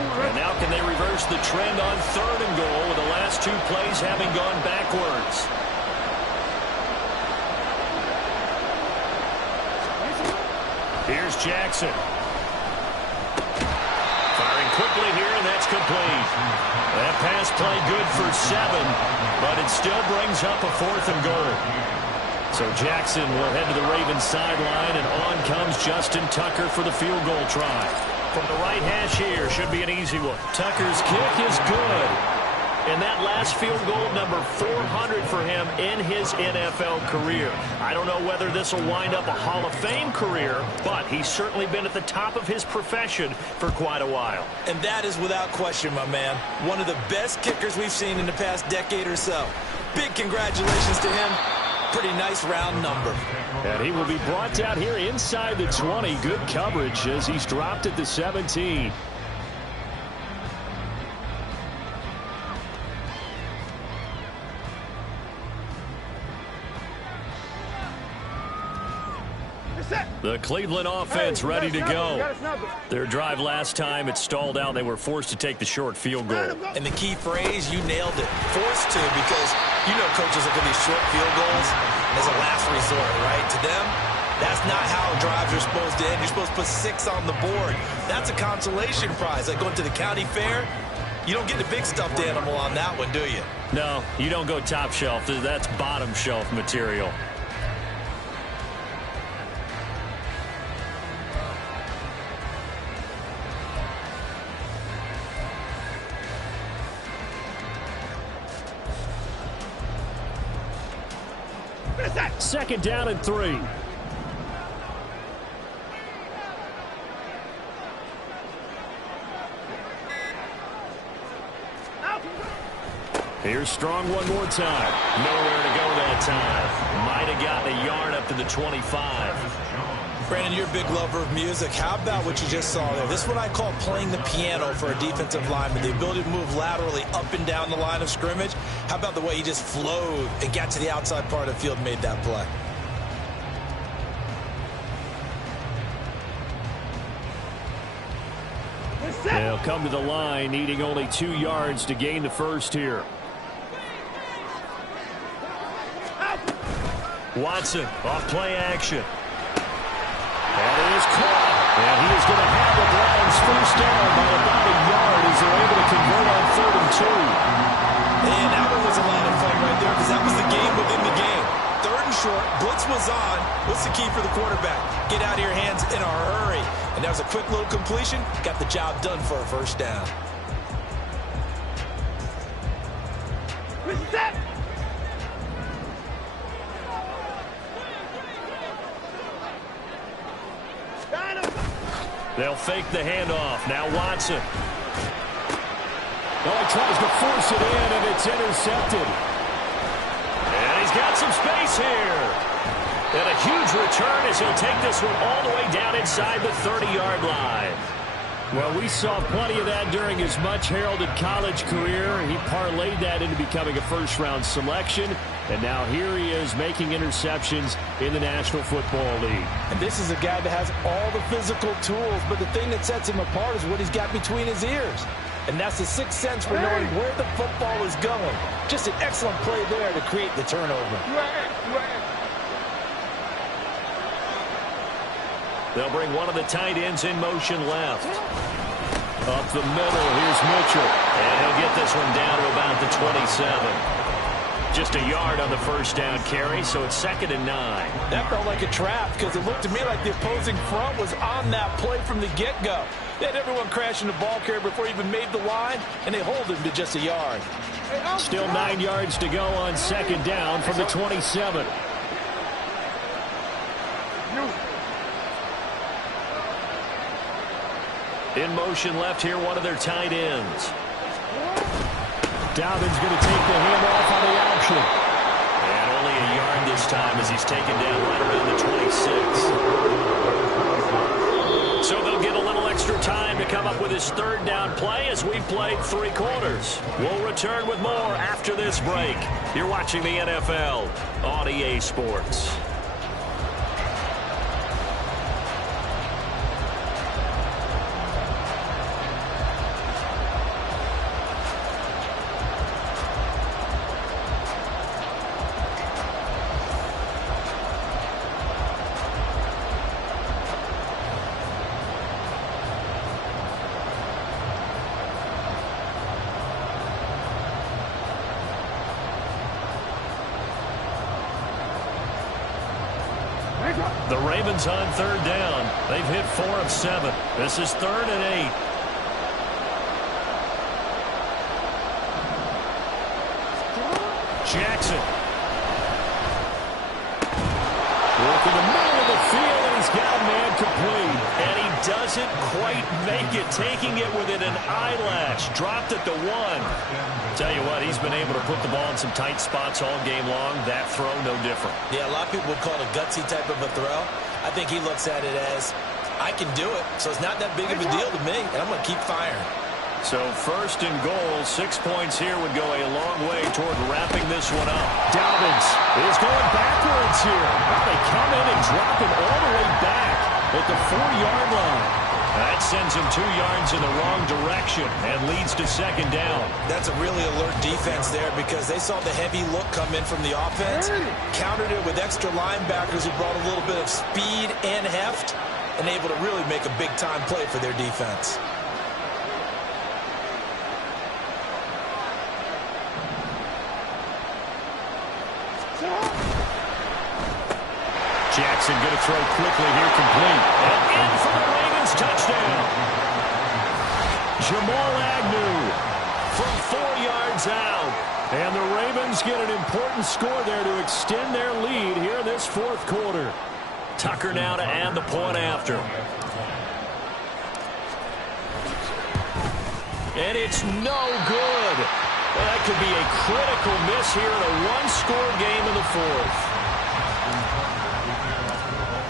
And now can they reverse the trend on 3rd and goal with the last 2 plays having gone backwards? Here's Jackson. Firing quickly here, and that's complete. That pass play good for 7, but it still brings up a 4th and goal. So Jackson will head to the Ravens sideline, and on comes Justin Tucker for the field goal try. From the right hash here, should be an easy one. Tucker's kick is good. And that last field goal, number 400 for him in his NFL career. I don't know whether this will wind up a Hall of Fame career, but he's certainly been at the top of his profession for quite a while. And that is without question, my man, one of the best kickers we've seen in the past decade or so. Big congratulations to him. Pretty nice round number. And he will be brought down here inside the 20. Good coverage as he's dropped at the 17. The Cleveland offense ready to go. Their drive last time, it stalled out. They were forced to take the short field goal. And the key phrase, you nailed it. Forced to, because you know coaches look at these short field goals as a last resort, right? To them, that's not how drives are supposed to end. You're supposed to put 6 on the board. That's a consolation prize. Like going to the county fair, you don't get the big stuffed animal on that one, do you? No, you don't go top shelf. That's bottom shelf material. Second down and 3. Here's Strong one more time. Nowhere to go that time. Might have gotten a yard up to the 25. Brandon, you're a big lover of music. How about what you just saw there? This is what I call playing the piano for a defensive lineman. The ability to move laterally up and down the line of scrimmage. How about the way he just flowed and got to the outside part of the field and made that play? They'll come to the line, needing only 2 yards to gain the first here. Watson off play action. That is caught. And he is going to have the Browns first down by about a yard as they're able to convert on 3rd and 2. And that one was a lot of fun right there because that was the game within the game. 3rd and short, blitz was on. What's the key for the quarterback? Get out of your hands in a hurry. And that was a quick little completion. Got the job done for a first down. They'll fake the handoff. Now Watson. Oh, he tries to force it in, and it's intercepted. And he's got some space here. And a huge return as he'll take this one all the way down inside the 30-yard line. Well, we saw plenty of that during his much-heralded college career. He parlayed that into becoming a first-round selection. And now here he is making interceptions in the National Football League. And this is a guy that has all the physical tools, but the thing that sets him apart is what he's got between his ears. And that's the sixth sense for knowing where the football is going. Just an excellent play there to create the turnover. They'll bring one of the tight ends in motion left. Up the middle, here's Mitchell. And he'll get this one down to about the 27. Just a yard on the first down carry, so it's 2nd and 9. That felt like a trap because it looked to me like the opposing front was on that play from the get-go. They had everyone crashing the ball carrier before he even made the line, and they hold him to just a yard. Still 9 yards to go on 2nd down from the 27. In motion left here, one of their tight ends. Dalvin's going to take the handoff on the option. And only a yard this time as he's taken down right around the 26. So they'll get a little extra time to come up with his 3rd down play as we've played 3 quarters. We'll return with more after this break. You're watching the NFL on EA Sports. The Ravens on 3rd down. They've hit 4 of 7. This is 3rd and 8. Jackson. Work in the middle of the field, and he's got a man complete. And he doesn't quite make it, taking it within an eyelash. Dropped at the 1. Tell you what, he's been able to put the ball in some tight spots all game long. That throw, no different. Yeah, a lot of people would call it a gutsy type of a throw. I think he looks at it as, I can do it, so it's not that big of a deal to me, and I'm going to keep firing. So 1st and goal, 6 points here would go a long way toward wrapping this one up. Dalvin is going backwards here. Now they come in and drop him all the way back at the 4-yard line. That sends him 2 yards in the wrong direction and leads to 2nd down. That's a really alert defense there because they saw the heavy look come in from the offense, countered it with extra linebackers who brought a little bit of speed and heft, and able to really make a big-time play for their defense. Jackson going to throw quickly here, complete. And in for the Ravens touchdown. Jamal Agnew from 4 yards out. And the Ravens get an important score there to extend their lead here in this 4th quarter. Tucker now to add the point after. And it's no good. Well, that could be a critical miss here in a one-score game in the 4th.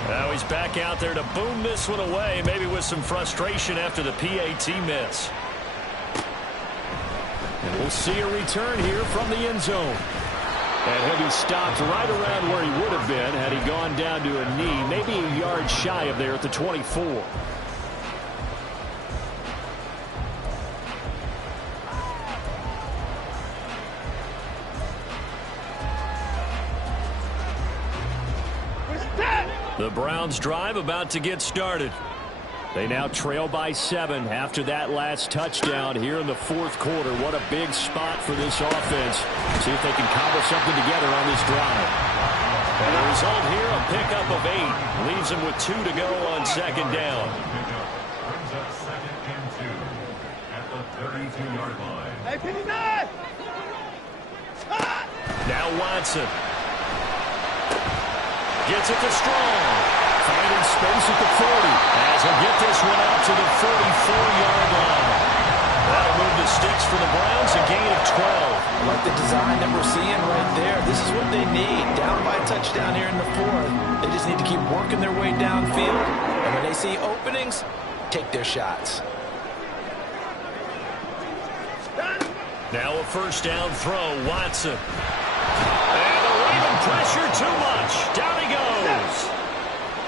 Now he's back out there to boom this one away, maybe with some frustration after the PAT miss. And we'll see a return here from the end zone. And he'll be stopped right around where he would have been had he gone down to a knee, maybe a yard shy of there at the 24. The Browns drive about to get started. They now trail by 7 after that last touchdown here in the fourth quarter. What a big spot for this offense. See if they can cobble something together on this drive. And the result here, a pickup of 8. Leaves them with 2 to go on second down. Brings up second and 2 at the 32-yard line. Hey, 59! Now Watson. Gets it to Strong. Finding space at the 40. As he'll get this one out to the 44-yard line. That'll move the sticks for the Browns, a gain of 12. I like the design that we're seeing right there. This is what they need. Down by a touchdown here in the fourth. They just need to keep working their way downfield. And when they see openings, take their shots. Now a first down throw, Watson. And the Raven pressure too much. Down he goes.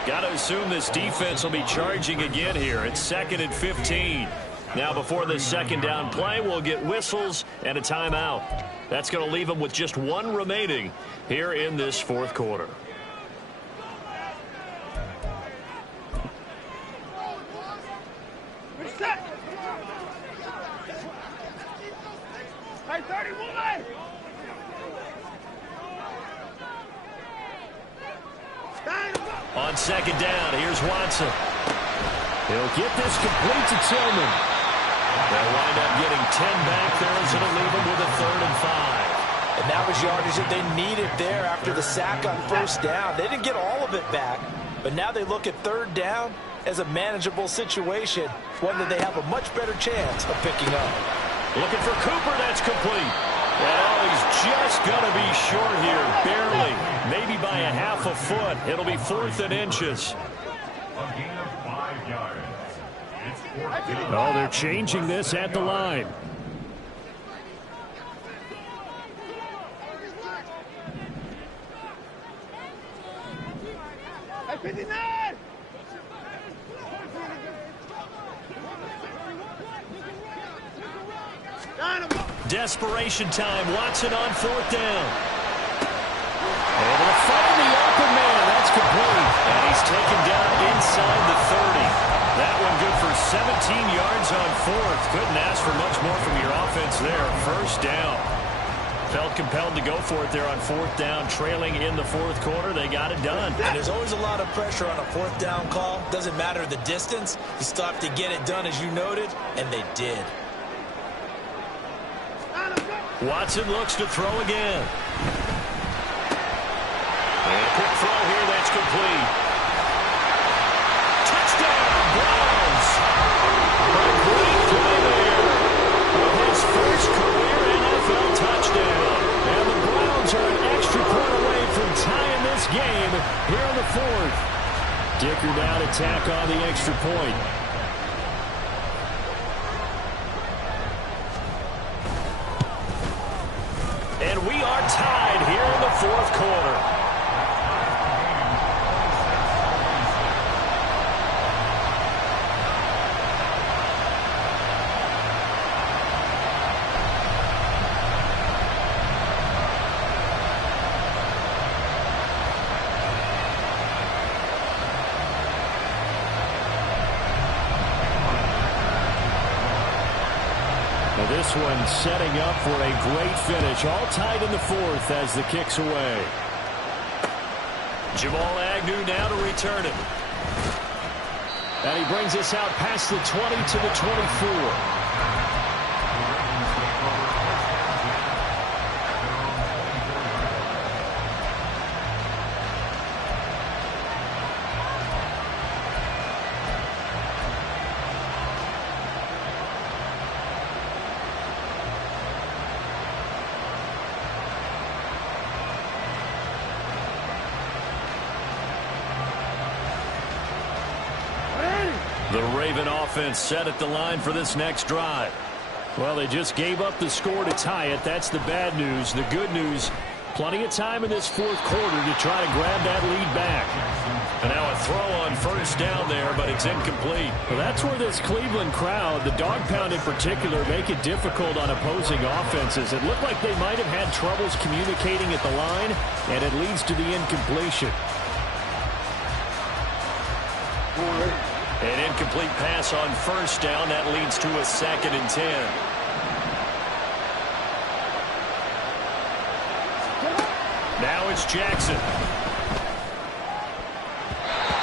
Got to assume this defense will be charging again here. It's second and 15. Now before this second down play, we'll get whistles and a timeout. That's going to leave them with just 1 remaining here in this fourth quarter. Hey, 31! On second down, here's Watson. He'll get this complete to Tillman. They'll wind up getting 10 back there as it'll leave them with a 3rd and 5. And that was yardage that they needed there after the sack on first down. They didn't get all of it back, but now they look at 3rd down as a manageable situation, one that they have a much better chance of picking up. Looking for Cooper, that's complete. And he's just going to be short here, barely. Maybe by a half a foot. It'll be 4th and inches. A gain of 5 yards. It's 4th down. Oh, they're changing this at the line. Hey, 59! Desperation time. Watson on 4th down. Able to find the open man. That's complete. And he's taken down inside the 30. That one good for 17 yards on 4th. Couldn't ask for much more from your offense there. First down. Felt compelled to go for it there on 4th down. Trailing in the fourth quarter. They got it done. And there's always a lot of pressure on a 4th down call. Doesn't matter the distance. You still have to get it done, as you noted, and they did. Watson looks to throw again. And a quick throw here, that's complete. Touchdown, Browns! A great play there with his first career NFL touchdown. And the Browns are an extra point away from tying this game here in the fourth. Dicker down to tack on the extra point. And we are tied here in the fourth quarter. This one setting up for a great finish. All tied in the fourth as the kick's away. Jamal Agnew now to return it. And he brings us out past the 20 to the 24. The Raven offense set at the line for this next drive. Well, they just gave up the score to tie it. That's the bad news. The good news, plenty of time in this fourth quarter to try to grab that lead back. And now a throw on first down there, but it's incomplete. Well, that's where this Cleveland crowd, the dog pound in particular, make it difficult on opposing offenses. It looked like they might have had troubles communicating at the line, and it leads to the incompletion. An incomplete pass on first down. That leads to a 2nd and 10. Now it's Jackson.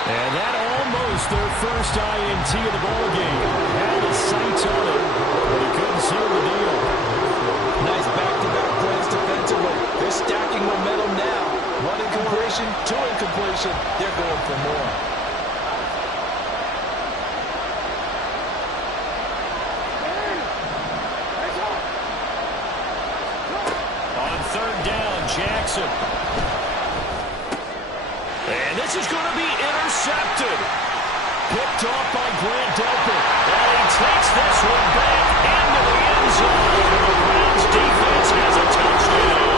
And that almost their first INT of the ball game. Had his sights on it, but he couldn't seal the deal. Nice back-to-back plays defensively. They're stacking momentum now. One incompletion, 2 incompletion. They're going for more. On 3rd down, Jackson. And this is going to be intercepted. Picked off by Grant Delpit. And he takes this one back into the end zone. The Browns defense has a touchdown.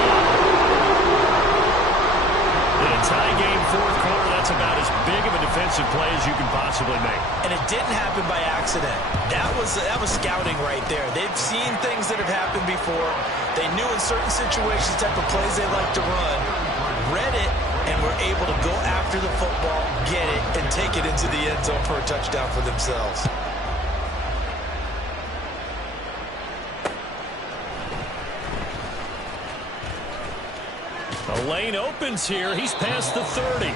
In a tie game 4th quarter, that's about as big of a defensive play as you can possibly make. And it didn't happen by accident. That was scouting right there. They've seen things that have happened before. They knew in certain situations the type of plays they like to run, read it, and were able to go after the football, get it, and take it into the end zone for a touchdown for themselves. The lane opens here. He's past the 30.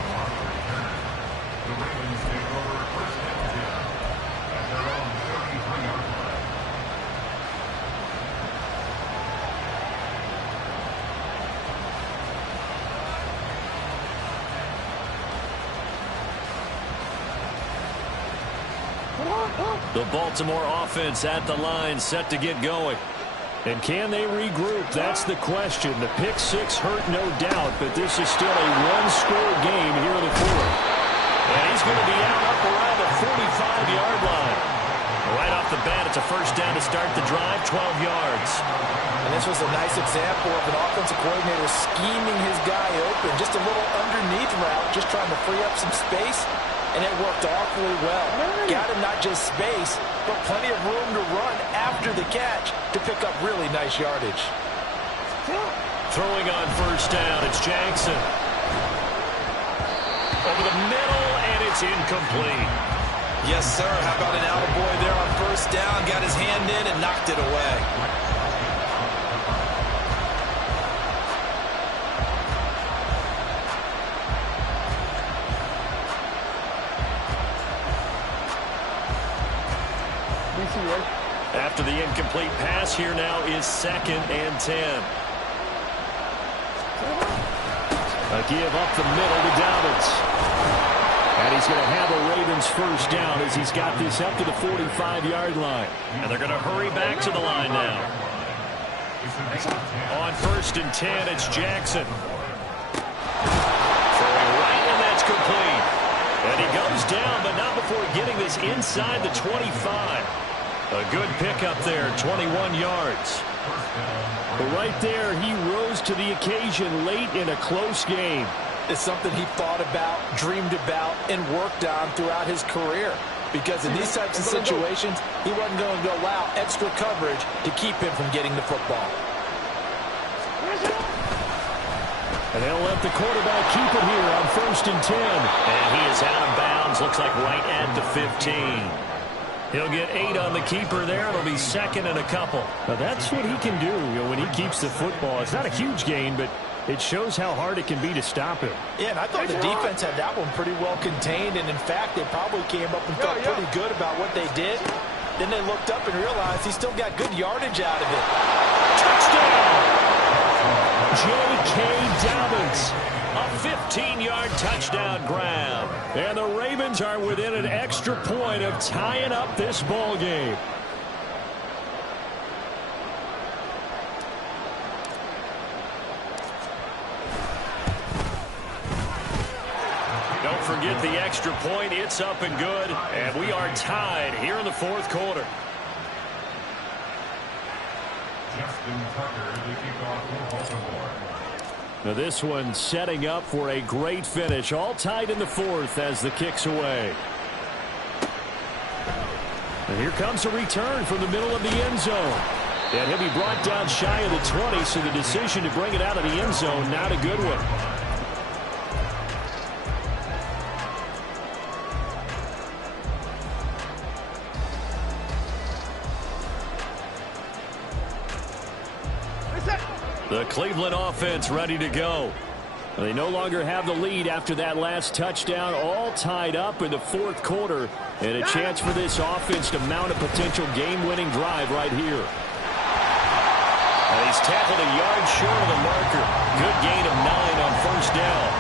The Baltimore offense at the line, set to get going. And can they regroup? That's the question. The pick 6 hurt, no doubt, but this is still a one-score game here in the 4th. And he's going to be out up around the 45-yard line. Right off the bat, it's a first down to start the drive, 12 yards. And this was a nice example of an offensive coordinator scheming his guy open. Just a little underneath route, just trying to free up some space. And it worked awfully well. Got him not just space, but plenty of room to run after the catch to pick up really nice yardage. Throwing on first down, it's Jackson. Over the middle, and it's incomplete. Yes, sir. How about an attaboy there on first down? Got his hand in and knocked it away. After the incomplete pass, here now is 2nd and 10. A give up the middle to Dobbins. And he's going to have a Ravens first down as he's got this up to the 45-yard line. And they're going to hurry back to the line now. On 1st and 10, it's Jackson. Throwing right, and that's complete. And he goes down, but not before getting this inside the 25. A good pickup there, 21 yards. But right there, he rose to the occasion late in a close game. It's something he thought about, dreamed about, and worked on throughout his career. Because in these types of situations, he wasn't going to allow extra coverage to keep him from getting the football. And they'll let the quarterback keep it here on 1st and 10. And he is out of bounds, looks like right at the 15. He'll get 8 on the keeper there. It'll be 2nd and a couple. Now that's what he can do, when he keeps the football. It's not a huge gain, but it shows how hard it can be to stop him. Yeah, and I thought the defense had that one pretty well contained. And in fact, they probably came up and felt pretty good about what they did. Then they looked up and realized he still got good yardage out of it. Touchdown! J.K. Dobbins. A 15-yard touchdown grab. And the Ravens are within an extra point of tying up this ball game. Don't forget the extra point. It's up and good. And we are tied here in the 4th quarter. Justin Tucker, the kickoff for Baltimore. Now this one setting up for a great finish. All tied in the 4th as the kick's away. And here comes a return from the middle of the end zone. And he'll be brought down shy of the 20, so the decision to bring it out of the end zone, not a good one. The Cleveland offense ready to go. They no longer have the lead after that last touchdown, all tied up in the fourth quarter, and a chance for this offense to mount a potential game-winning drive right here. And he's tackled a yard short of the marker. Good gain of 9 on first down.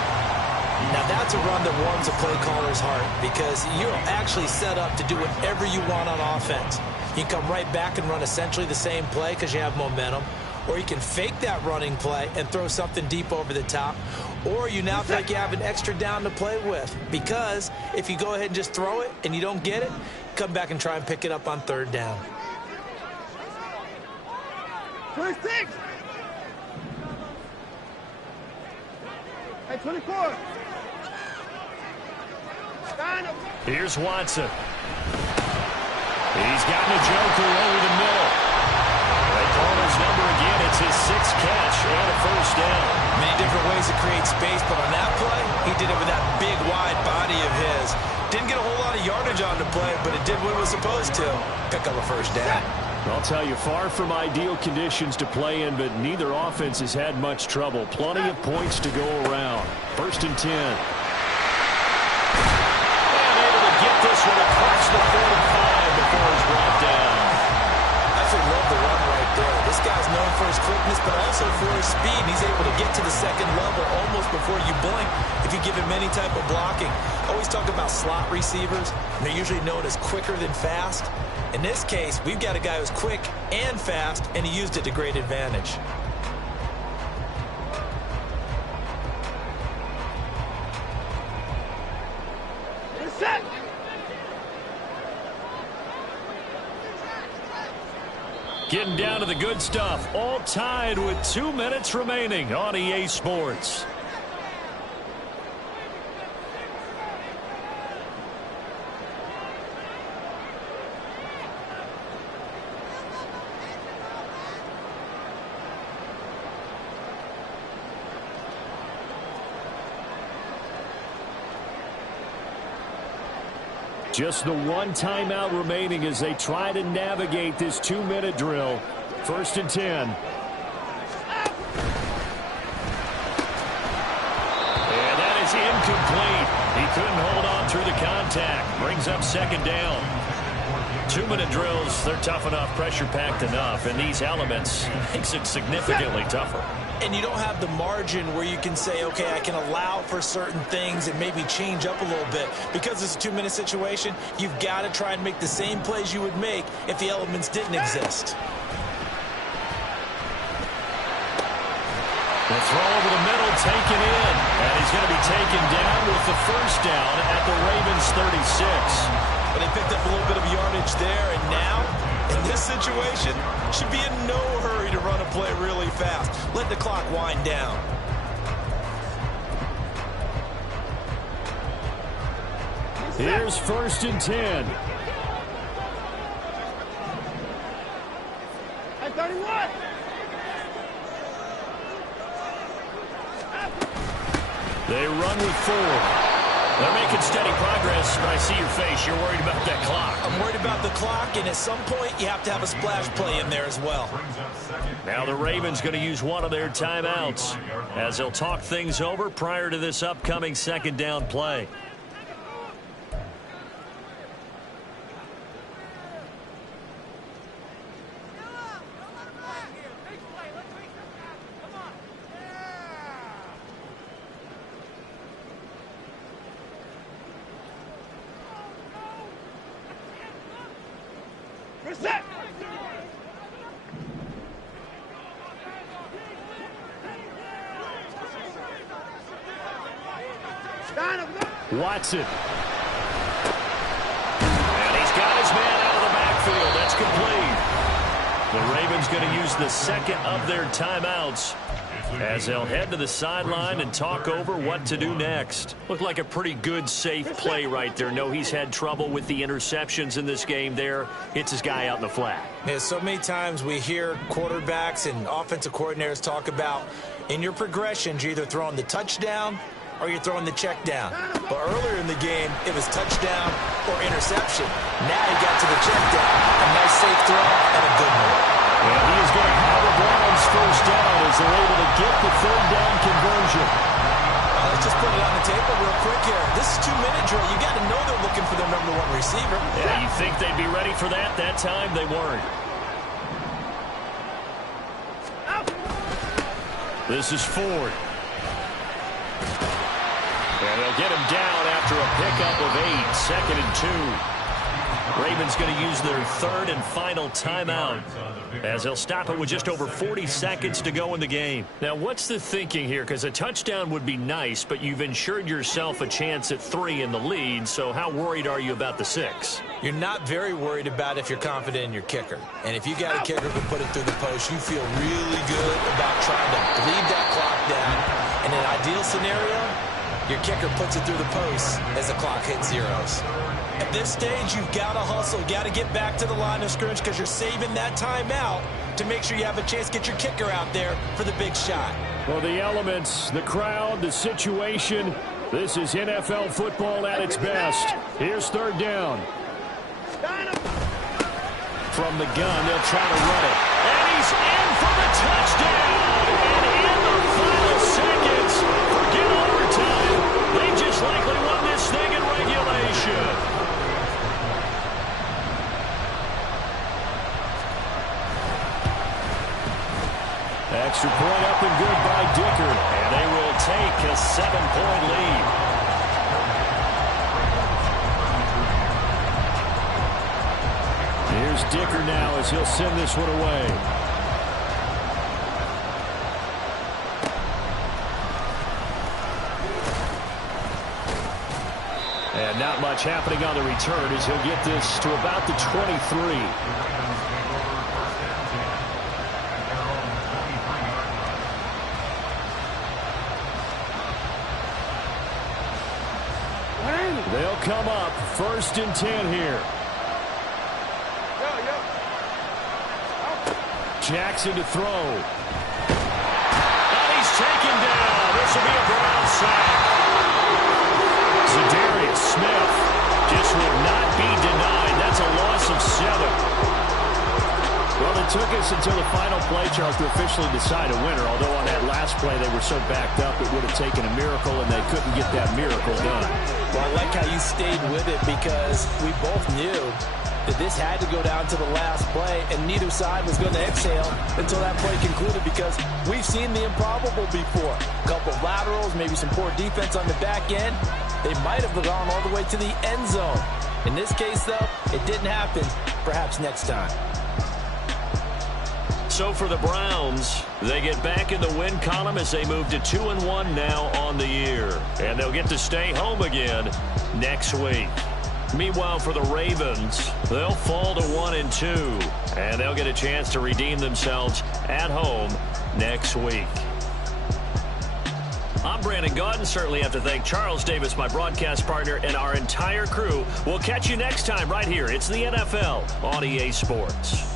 Now that's a run that warms a play caller's heart because you're actually set up to do whatever you want on offense. You can come right back and run essentially the same play because you have momentum. Or you can fake that running play and throw something deep over the top. Or you now feel like you have an extra down to play with. Because if you go ahead and just throw it and you don't get it, come back and try and pick it up on third down. 26. Hey, 24. Here's Watson. He's gotten a joker over the middle. They call his number again. It's his 6th catch and a first down. Many different ways to create space, but on that play, he did it with that big, wide body of his. Didn't get a whole lot of yardage on the play, but it did what it was supposed to. Pick up a first down. I'll tell you, far from ideal conditions to play in, but neither offense has had much trouble. Plenty of points to go around. 1st and 10. And able to get this one across the 45 before he's brought down. I absolutely love the run right there. This guy's known for his quickness, but also for his speed. And he's able to get to the second level almost before you blink if you give him any type of blocking. I always talk about slot receivers, and they're usually known as quicker than fast. In this case, we've got a guy who's quick and fast, and he used it to great advantage. Set. Getting down to the good stuff. All tied with 2 minutes remaining on EA Sports. Just the one timeout remaining as they try to navigate this 2-minute drill. 1st and 10. And that is incomplete. He couldn't hold on through the contact. Brings up 2nd down. 2-minute drills, they're tough enough, pressure-packed enough, and these elements makes it significantly tougher. And you don't have the margin where you can say, okay, I can allow for certain things and maybe change up a little bit. Because it's a 2-minute situation, you've got to try and make the same plays you would make if the elements didn't exist. The throw over the middle taken in. And he's going to be taken down with the first down at the Ravens 36. But they picked up a little bit of yardage there, and now, in this situation, should be in no hurry to run a play really fast. Let the clock wind down. Here's 1st and 10. At 31. They run with 4. They're making steady progress, but I see your face. You're worried about that clock. I'm worried about the clock, and at some point, you have to have a splash play in there as well. Now the Ravens going to use one of their timeouts as they'll talk things over prior to this upcoming 2nd down play. Set. Watson. And he's got his man out of the backfield. That's complete. The Ravens going to use the 2nd of their timeouts as they'll head to the sideline and talk over what to do next. Looked like a pretty good, safe play right there. No, he's had trouble with the interceptions in this game there. Hits his guy out in the flat. Yeah, so many times we hear quarterbacks and offensive coordinators talk about in your progressions, you're either throwing the touchdown or you're throwing the check down. But earlier in the game, it was touchdown or interception. Now he got to the check down. A nice safe throw and a good one. And he is going to have the Browns first down as they're able to get the third down conversion. Let's just put it on the table real quick here. This is 2-minute drill. You got to know they're looking for their number one receiver. Yeah, you think they'd be ready for that? That time they weren't. This is Ford. And they'll get him down after a pickup of 8, 2nd and 2. Ravens going to use their third and final timeout as they'll stop it with just over 40 seconds to go in the game. Now, what's the thinking here? Because a touchdown would be nice, but you've ensured yourself a chance at 3 in the lead, so how worried are you about the 6? You're not very worried about if you're confident in your kicker. And if you got a kicker who can put it through the post, you feel really good about trying to bleed that clock down. In an ideal scenario, your kicker puts it through the post as the clock hits zeros. At this stage, you've got to hustle. You've got to get back to the line of scrimmage because you're saving that timeout to make sure you have a chance to get your kicker out there for the big shot. Well, the elements, the crowd, the situation, this is NFL football at its best. Here's third down. From the gun, they'll try to run it. And he's in for the touchdown. And in the final seconds, forget overtime. They just likely won this thing in regulation. Extra point up and good by Dicker. And they will take a 7-point lead. Here's Dicker now as he'll send this one away. And not much happening on the return as he'll get this to about the 23. They'll come up 1st and 10 here. Jackson to throw. And he's taken down. This will be a Brown sack. Zadarius Smith just would not be denied. That's a loss of 7. Well, it took us until the final play, Charles, to officially decide a winner. Although on that last play they were so backed up it would have taken a miracle, and they couldn't get that miracle done. Well, I like how you stayed with it because we both knew that this had to go down to the last play, and neither side was going to exhale until that play concluded because we've seen the improbable before. A couple of laterals, maybe some poor defense on the back end. They might have gone all the way to the end zone. In this case, though, it didn't happen. Perhaps next time. So for the Browns, they get back in the win column as they move to 2-1 now on the year. And they'll get to stay home again next week. Meanwhile, for the Ravens, they'll fall to 1-2. And they'll get a chance to redeem themselves at home next week. I'm Brandon Gaudin. Certainly have to thank Charles Davis, my broadcast partner, and our entire crew. We'll catch you next time right here. It's the NFL on EA Sports.